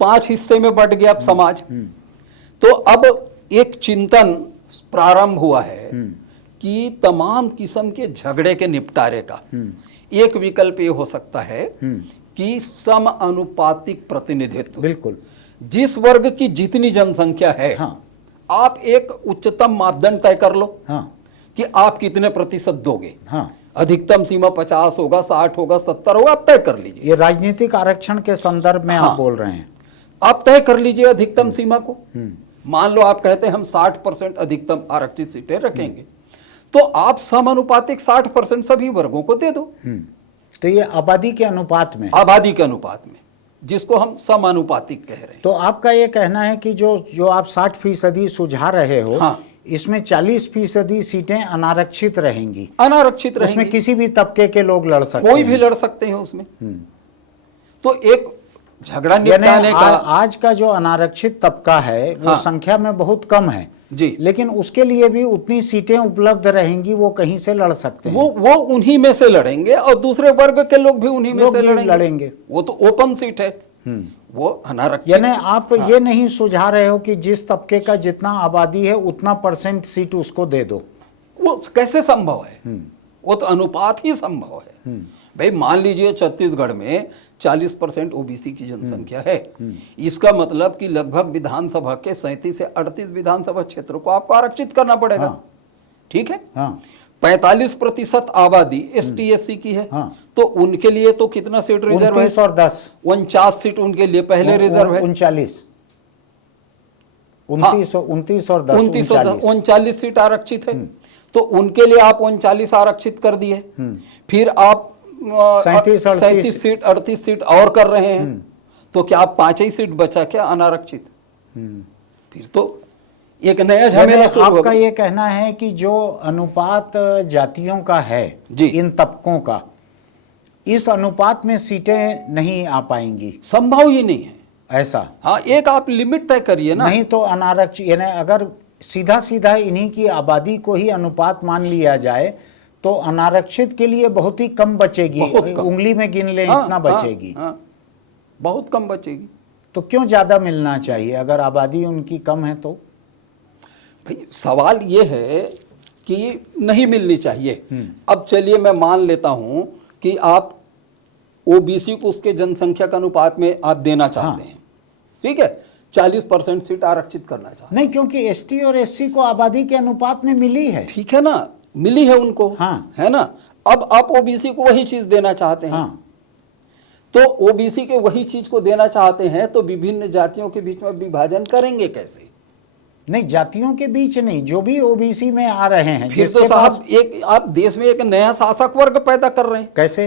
5 हिस्से में बट गया अब समाज। तो अब एक चिंतन प्रारंभ हुआ है कि तमाम किस्म के झगड़े के निपटारे का एक विकल्प ये हो सकता है कि समानुपातिक प्रतिनिधित्व। बिल्कुल, जिस वर्ग की जितनी जनसंख्या है आप एक उच्चतम मापदंड तय कर लो कि आप कितने प्रतिशत दोगे। अधिकतम सीमा 50 होगा, 60 होगा, 70 होगा, आप तय कर लीजिए। ये राजनीतिक आरक्षण के संदर्भ में आप बोल रहे हैं। आप तय कर लीजिए अधिकतम सीमा को। मान लो आप कहते हैं हम 60% अधिकतम आरक्षित सीटें रखेंगे, तो आप समानुपातिक 60% सभी वर्गों को दे दो। तो ये आबादी के अनुपात में, आबादी के अनुपात में, जिसको हम समानुपातिक कह रहे हैं। तो आपका ये कहना है कि जो आप 60% सुझा रहे हो, हाँ। इसमें 40% सीटें अनारक्षित रहेंगी, अनारक्षित उसमें रहेंगी, किसी भी तबके के लोग लड़ सकते कोई हैं। भी लड़ सकते हैं उसमें। तो एक झगड़ा यानी निपटाने का, आज का जो अनारक्षित तबका है वो हाँ। संख्या में बहुत कम है जी, लेकिन उसके लिए भी उतनी सीटें उपलब्ध रहेंगी, वो कहीं से लड़ सकते हैं। वो उन्हीं में से लड़ेंगे और दूसरे वर्ग के लोग भी उन्हीं में लोग से भी लड़ेंगे। वो तो ओपन सीट है, वो अनारक्षित। यानी आप ये नहीं सुझा रहे हो कि जिस तबके का जितना आबादी है उतना % सीट उसको दे दो। वो कैसे संभव है? वो तो अनुपात ही संभव है। भाई मान लीजिए छत्तीसगढ़ में 40% ओबीसी की जनसंख्या है, इसका मतलब कि लगभग विधानसभा के 37 से 38 विधानसभा क्षेत्रों को आपको आरक्षित करना पड़ेगा। हाँ। ठीक है। हाँ। 45% आबादी ST SC की है, हाँ। तो उनके लिए तो कितना सीट रिजर्व है? 29 और 10, 49 सीट उनके लिए पहले रिजर्व है। 39, 29 और 10, 39 सीट आरक्षित है, तो उनके लिए आप 39 आरक्षित कर दिए। फिर आप 37 सीट 38 सीट और कर रहे हैं, तो क्या आप 5 ही सीट बचा क्या अनारक्षित? फिर तो एक नया झमेला शुरू होगा। आपका ये कहना है कि जो अनुपात जातियों का है जी, इन तबकों का, इस अनुपात में सीटें नहीं आ पाएंगी, संभव ही नहीं है ऐसा। हाँ, एक आप लिमिट तय करिए ना। नहीं तो अनारक्षित, यानी अगर सीधा सीधा इन्हीं की आबादी को ही अनुपात मान लिया जाए तो अनारक्षित के लिए बहुत ही कम बचेगी, उंगली में गिन ले इतना बचेगी। हाँ, बहुत कम बचेगी। तो क्यों ज्यादा मिलना चाहिए अगर आबादी उनकी कम है? तो भाई सवाल ये है कि नहीं मिलनी चाहिए। अब चलिए मैं मान लेता हूं कि आप ओबीसी को उसके जनसंख्या के अनुपात में आप देना चाहते हैं, ठीक है, 40% सीट आरक्षित करना चाहते हैं। नहीं, क्योंकि ST और SC को आबादी के अनुपात में मिली है। ठीक है ना, मिली है उनको, हाँ। है ना। अब आप ओबीसी को वही चीज देना चाहते हैं, हाँ। तो ओबीसी के वही चीज को देना चाहते हैं, तो विभिन्न जातियों के बीच में विभाजन करेंगे कैसे? नहीं, जातियों के बीच नहीं, जो भी ओबीसी में आ रहे हैं। फिर तो साहब एक आप देश में एक नया शासक वर्ग पैदा कर रहे हैं। कैसे?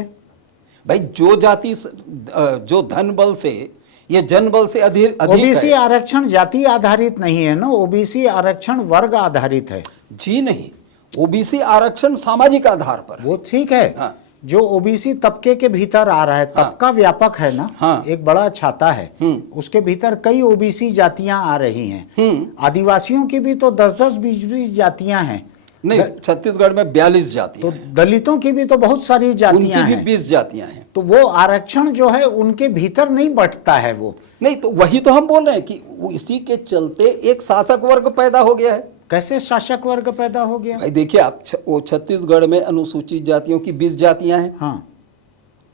भाई जो जाति जो धन बल से, ये जन बल से अधिक ओबीसी आरक्षण जाति आधारित नहीं है ना, ओबीसी आरक्षण वर्ग आधारित है। जी नहीं, ओबीसी आरक्षण सामाजिक आधार पर है। वो ठीक है। हाँ। जो ओबीसी तबके के भीतर आ रहा है, तबका व्यापक है ना। हाँ। एक बड़ा छाता है, उसके भीतर कई ओबीसी जातियां आ रही हैं। आदिवासियों की भी तो 10-10, 20-20 जातियां हैं। नहीं, छत्तीसगढ़ में 42 जातियां तो हैं। दलितों की भी तो बहुत सारी जातियां उनकी भी हैं। 20 जातियां हैं। तो वो आरक्षण जो है उनके भीतर नहीं बंटता है वो। नहीं, तो वही तो हम बोल रहे हैं कि वो इसी के चलते एक शासक वर्ग पैदा हो गया है। कैसे शासक वर्ग पैदा हो गया? भाई देखिए आप, वो छत्तीसगढ़ में अनुसूचित जातियों की 20 जातियां हैं। हाँ।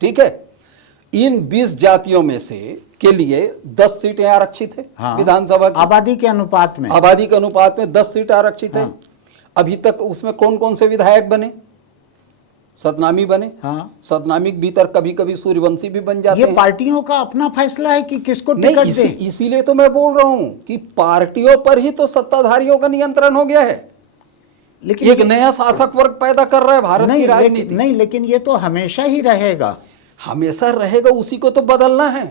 ठीक है, इन 20 जातियों में से के लिए 10 सीटें आरक्षित है। हाँ। विधानसभा की आबादी के अनुपात में, आबादी के अनुपात में 10 सीट आरक्षित है। अभी तक उसमें कौन कौन से विधायक बने? सतनामी बने। हाँ। सतनामी के भीतर कभी कभी सूर्यवंशी भी बन जाते ये हैं। पार्टियों का अपना फैसला है कि किसको नहीं, टिकट दे। इसीलिए तो मैं बोल रहा हूं कि पार्टियों पर ही तो सत्ताधारियों का नियंत्रण हो गया है। लेकिन एक नया शासक वर्ग पैदा कर रहा है भारत की राजनीति। नहीं, लेकिन ये तो हमेशा ही रहेगा। हमेशा रहेगा, उसी को तो बदलना है।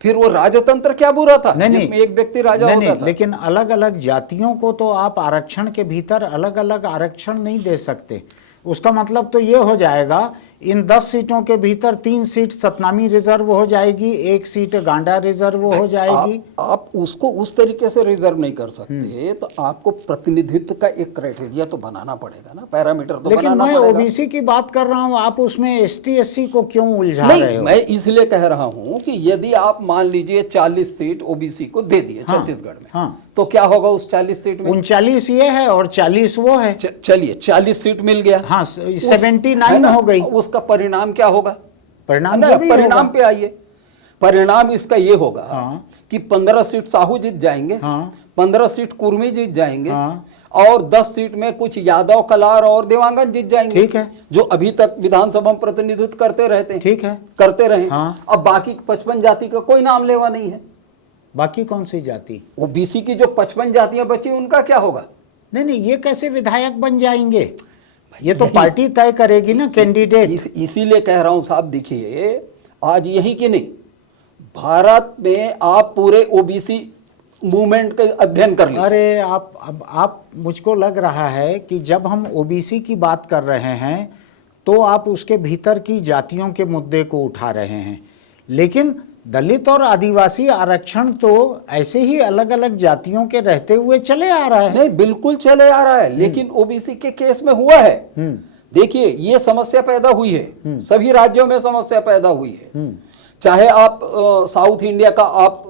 फिर वो राजतंत्र क्या बुरा था जिसमें एक व्यक्ति राजा होता था? लेकिन अलग अलग जातियों को तो आप आरक्षण के भीतर अलग अलग आरक्षण नहीं दे सकते। उसका मतलब तो ये हो जाएगा इन 10 सीटों के भीतर 3 सीट सतनामी रिजर्व हो जाएगी, 1 सीट गांडा रिजर्व हो जाएगी। आप उसको उस तरीके से रिजर्व नहीं कर सकते, तो आपको प्रतिनिधित्व का एक क्राइटेरिया तो बनाना पड़ेगा ना, पैरामीटर तो लेकिन बनाना मैं पड़ेगा। ओबीसी की बात कर रहा हूं, आप उसमें ST SC को क्यों उलझा रहे हो? मैं इसलिए कह रहा हूं कि यदि आप मान लीजिए 40 सीट ओबीसी को दे दिए छत्तीसगढ़ में, हाँ। तो क्या होगा उस 40 सीट में? 39 ये है और 40 वो है। चलिए 40 सीट मिल गया। हाँ, 79 हो गई। उसका परिणाम क्या होगा? परिणाम जो भी परिणाम होगा। पे आइए। परिणाम इसका ये होगा हाँ। कि 15 सीट साहू जीत जाएंगे, हाँ। 15 सीट कुर्मी जीत जाएंगे, हाँ। और 10 सीट में कुछ यादव, कलार और देवांगन जीत जाएंगे। ठीक है। जो अभी तक विधानसभा में प्रतिनिधित्व करते रहते हैं। ठीक है। करते रहे। हाँ। अब बाकी 55 जाति का कोई नाम लेवा नहीं है। बाकी कौन सी जाति? ओबीसी की जो 55 जातियां बची उनका क्या होगा? नहीं, ये कैसे विधायक बन जाएंगे? ये तो पार्टी तय करेगी ना कैंडिडेट। इसीलिए कह रहा हूं साहब, देखिए आज यही कि नहीं, भारत में आप पूरे ओबीसी मूवमेंट का अध्ययन कर लीजिए। अरे आप मुझको लग रहा है कि जब हम ओबीसी की बात कर रहे हैं तो आप उसके भीतर की जातियों के मुद्दे को उठा रहे हैं, लेकिन दलित और आदिवासी आरक्षण तो ऐसे ही अलग अलग जातियों के रहते हुए चले आ रहा है। नहीं, बिल्कुल चले आ रहा है, लेकिन ओबीसी के केस में हुआ है। देखिए ये समस्या पैदा हुई है, सभी राज्यों में समस्या पैदा हुई है। चाहे आप साउथ इंडिया का आप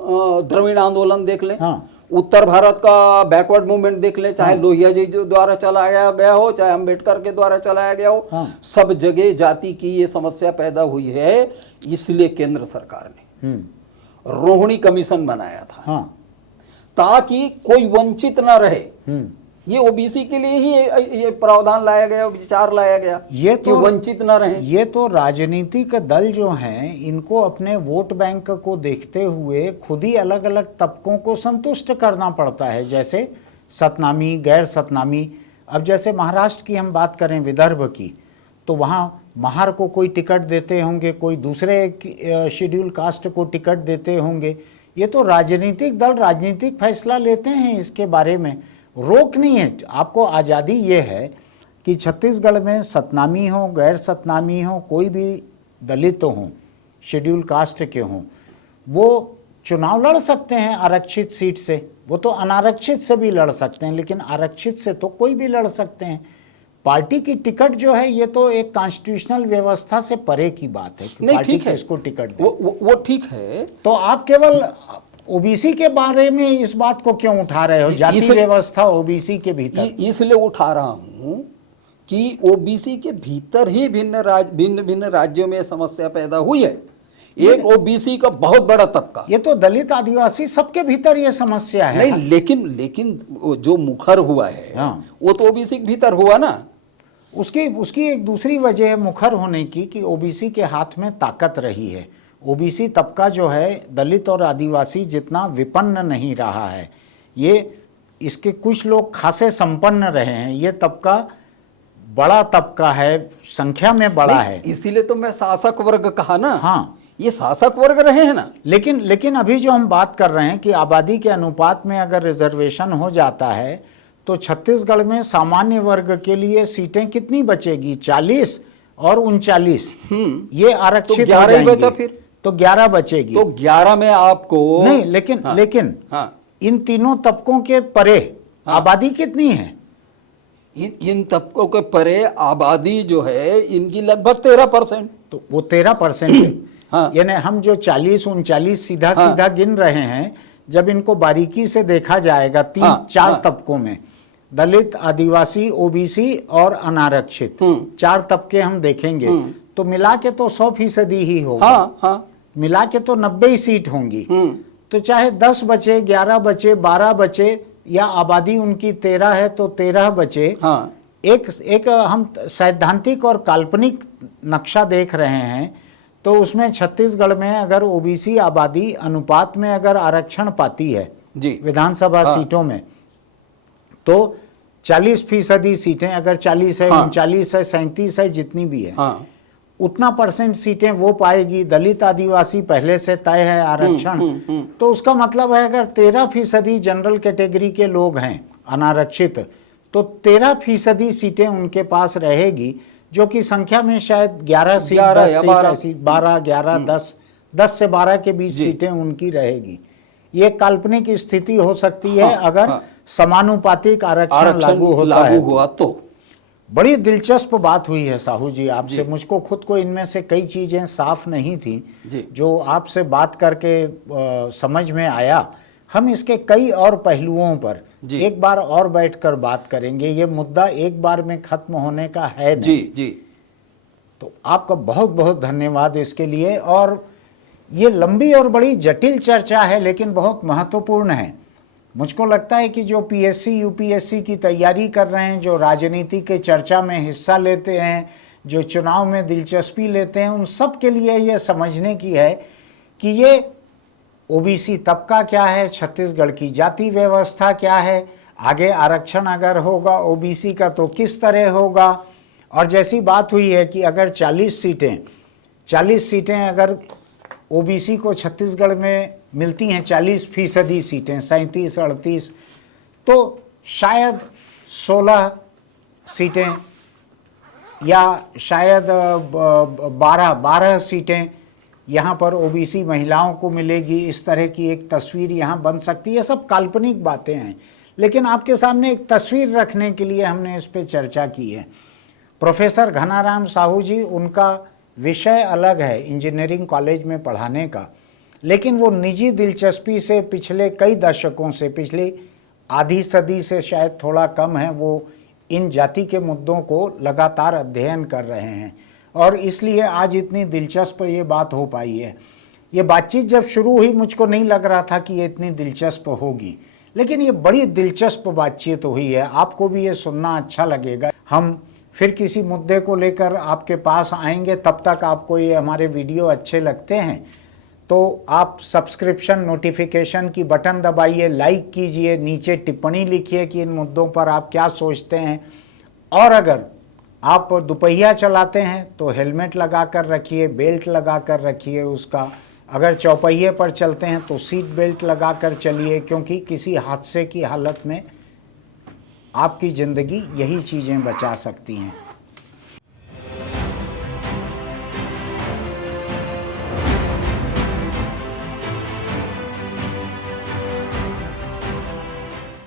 द्रविड़ आंदोलन देख लें, हाँ। उत्तर भारत का बैकवर्ड मूवमेंट देख लें, चाहे लोहिया जी जो द्वारा चलाया गया हो, चाहे अंबेडकर के द्वारा चलाया गया हो, हाँ। सब जगह जाति की ये समस्या पैदा हुई है। इसलिए केंद्र सरकार ने रोहिणी कमीशन बनाया था, हाँ। ताकि कोई वंचित ना रहे। ये ओबीसी के लिए ही ये प्रावधान लाया गया, विचार लाया गया, ये कि तो वंचित ना रहे। ये तो राजनीतिक दल जो हैं इनको अपने वोट बैंक को देखते हुए खुद ही अलग अलग तबकों को संतुष्ट करना पड़ता है, जैसे सतनामी, गैर सतनामी। अब जैसे महाराष्ट्र की हम बात करें, विदर्भ की, तो वहाँ महार को कोई टिकट देते होंगे, कोई दूसरे शेड्यूल कास्ट को टिकट देते होंगे। ये तो राजनीतिक दल राजनीतिक फैसला लेते हैं, इसके बारे में रोक नहीं है। आपको आज़ादी ये है कि छत्तीसगढ़ में सतनामी हो, गैर सतनामी हो, कोई भी दलित हो, शेड्यूल कास्ट के हों, वो चुनाव लड़ सकते हैं आरक्षित सीट से। वो तो अनारक्षित से भी लड़ सकते हैं, लेकिन आरक्षित से तो कोई भी लड़ सकते हैं। पार्टी की टिकट जो है ये तो एक कॉन्स्टिट्यूशनल व्यवस्था से परे की बात है कि नहीं, पार्टी ठीक है, किसको टिकट दे। वो ठीक है। तो आप केवल ओबीसी के बारे में इस बात को क्यों उठा रहे हो? जाति व्यवस्था ओबीसी के भीतर इसलिए उठा रहा हूं कि ओबीसी के भीतर ही भिन्न भिन्न राज्यों में समस्या पैदा हुई है। एक ओबीसी का बहुत बड़ा तबका, ये तो दलित आदिवासी सबके भीतर ये समस्या है। नहीं, लेकिन जो मुखर हुआ है, हाँ। वो तो ओबीसी के भीतर हुआ ना। उसकी एक दूसरी वजह है मुखर होने की कि ओबीसी के हाथ में ताकत रही है। ओबीसी तबका जो है दलित और आदिवासी जितना विपन्न नहीं रहा है। ये इसके कुछ लोग खासे संपन्न रहे हैं। ये तबका बड़ा तबका है, संख्या में बड़ा है। इसीलिए तो मैं शासक वर्ग कहा ना। हाँ, ये शासक वर्ग रहे हैं ना। लेकिन अभी जो हम बात कर रहे हैं कि आबादी के अनुपात में अगर रिजर्वेशन हो जाता है तो छत्तीसगढ़ में सामान्य वर्ग के लिए सीटें कितनी बचेगी? 40 और 39। ये आरक्षित तो 11 ही बचा, फिर तो 11 बचेगी। तो 11 में आपको नहीं, लेकिन इन तीनों तबकों के परे आबादी कितनी है? इन तबकों के परे आबादी जो है इनकी लगभग 13%। तो वो 13% हाँ। यानी हम जो 40-39 सीधा गिन रहे हैं, जब इनको बारीकी से देखा जाएगा 3-4 तबकों में, दलित, आदिवासी, ओबीसी और अनारक्षित, 4 तबके हम देखेंगे तो मिला के तो 100% ही होगा। मिला के तो 90 सीट होंगी। तो चाहे 10 बचे, 11 बचे, 12 बचे, या आबादी उनकी 13 है तो 13 बचे। एक हम सैद्धांतिक और काल्पनिक नक्शा देख रहे हैं, तो उसमें छत्तीसगढ़ में अगर ओबीसी आबादी अनुपात में अगर आरक्षण पाती है विधानसभा सीटों में, तो 40% सीटें, अगर 40 है, 39 है, 37 है, जितनी भी है, उतना % सीटें वो पाएगी। दलित आदिवासी पहले से तय है आरक्षण। तो उसका मतलब है अगर 13% जनरल कैटेगरी के लोग हैं अनारक्षित, तो 13% सीटें उनके पास रहेगी, जो कि संख्या में शायद 11 सीट, 12, 11, 10 से 12 के बीच सीटें उनकी रहेगी। ये काल्पनिक स्थिति हो सकती है अगर समानुपातिक आरक्षण लागू हुआ तो। बड़ी दिलचस्प बात हुई है साहू जी आपसे। मुझको खुद को इनमें से कई चीजें साफ नहीं थी जो आपसे बात करके समझ में आया। हम इसके कई और पहलुओं पर एक बार और बैठकर बात करेंगे। ये मुद्दा एक बार में खत्म होने का है नहीं। जी। तो आपका बहुत बहुत धन्यवाद इसके लिए। और ये लंबी और बड़ी जटिल चर्चा है, लेकिन बहुत महत्वपूर्ण है। मुझको लगता है कि जो पीएससी यूपीएससी की तैयारी कर रहे हैं, जो राजनीति के चर्चा में हिस्सा लेते हैं, जो चुनाव में दिलचस्पी लेते हैं, उन सब के लिए ये समझने की है कि ये ओबीसी तबका क्या है, छत्तीसगढ़ की जाति व्यवस्था क्या है, आगे आरक्षण अगर होगा ओबीसी का तो किस तरह होगा, और जैसी बात हुई है कि अगर 40 सीटें अगर ओबीसी को छत्तीसगढ़ में मिलती हैं, 40% सीटें, 37-38, तो शायद 16 सीटें या शायद 12 सीटें यहाँ पर ओबीसी महिलाओं को मिलेगी। इस तरह की एक तस्वीर यहाँ बन सकती है। सब काल्पनिक बातें हैं, लेकिन आपके सामने एक तस्वीर रखने के लिए हमने इस पे चर्चा की है। प्रोफेसर घनाराम साहू जी, उनका विषय अलग है इंजीनियरिंग कॉलेज में पढ़ाने का, लेकिन वो निजी दिलचस्पी से पिछले कई दशकों से, पिछली आधी सदी से शायद थोड़ा कम है, वो इन जाति के मुद्दों को लगातार अध्ययन कर रहे हैं और इसलिए आज इतनी दिलचस्प ये बात हो पाई है। ये बातचीत जब शुरू हुई मुझको नहीं लग रहा था कि ये इतनी दिलचस्प होगी, लेकिन ये बड़ी दिलचस्प बातचीत हुई है। आपको भी ये सुनना अच्छा लगेगा। हम फिर किसी मुद्दे को लेकर आपके पास आएंगे। तब तक आपको ये हमारे वीडियो अच्छे लगते हैं तो आप सब्सक्रिप्शन, नोटिफिकेशन की बटन दबाइए, लाइक कीजिए, नीचे टिप्पणी लिखिए कि इन मुद्दों पर आप क्या सोचते हैं। और अगर आप दुपहिया चलाते हैं तो हेलमेट लगा कर रखिए, बेल्ट लगा कर रखिए उसका। अगर चौपहिए पर चलते हैं तो सीट बेल्ट लगा कर चलिए, क्योंकि किसी हादसे की हालत में आपकी ज़िंदगी यही चीज़ें बचा सकती हैं।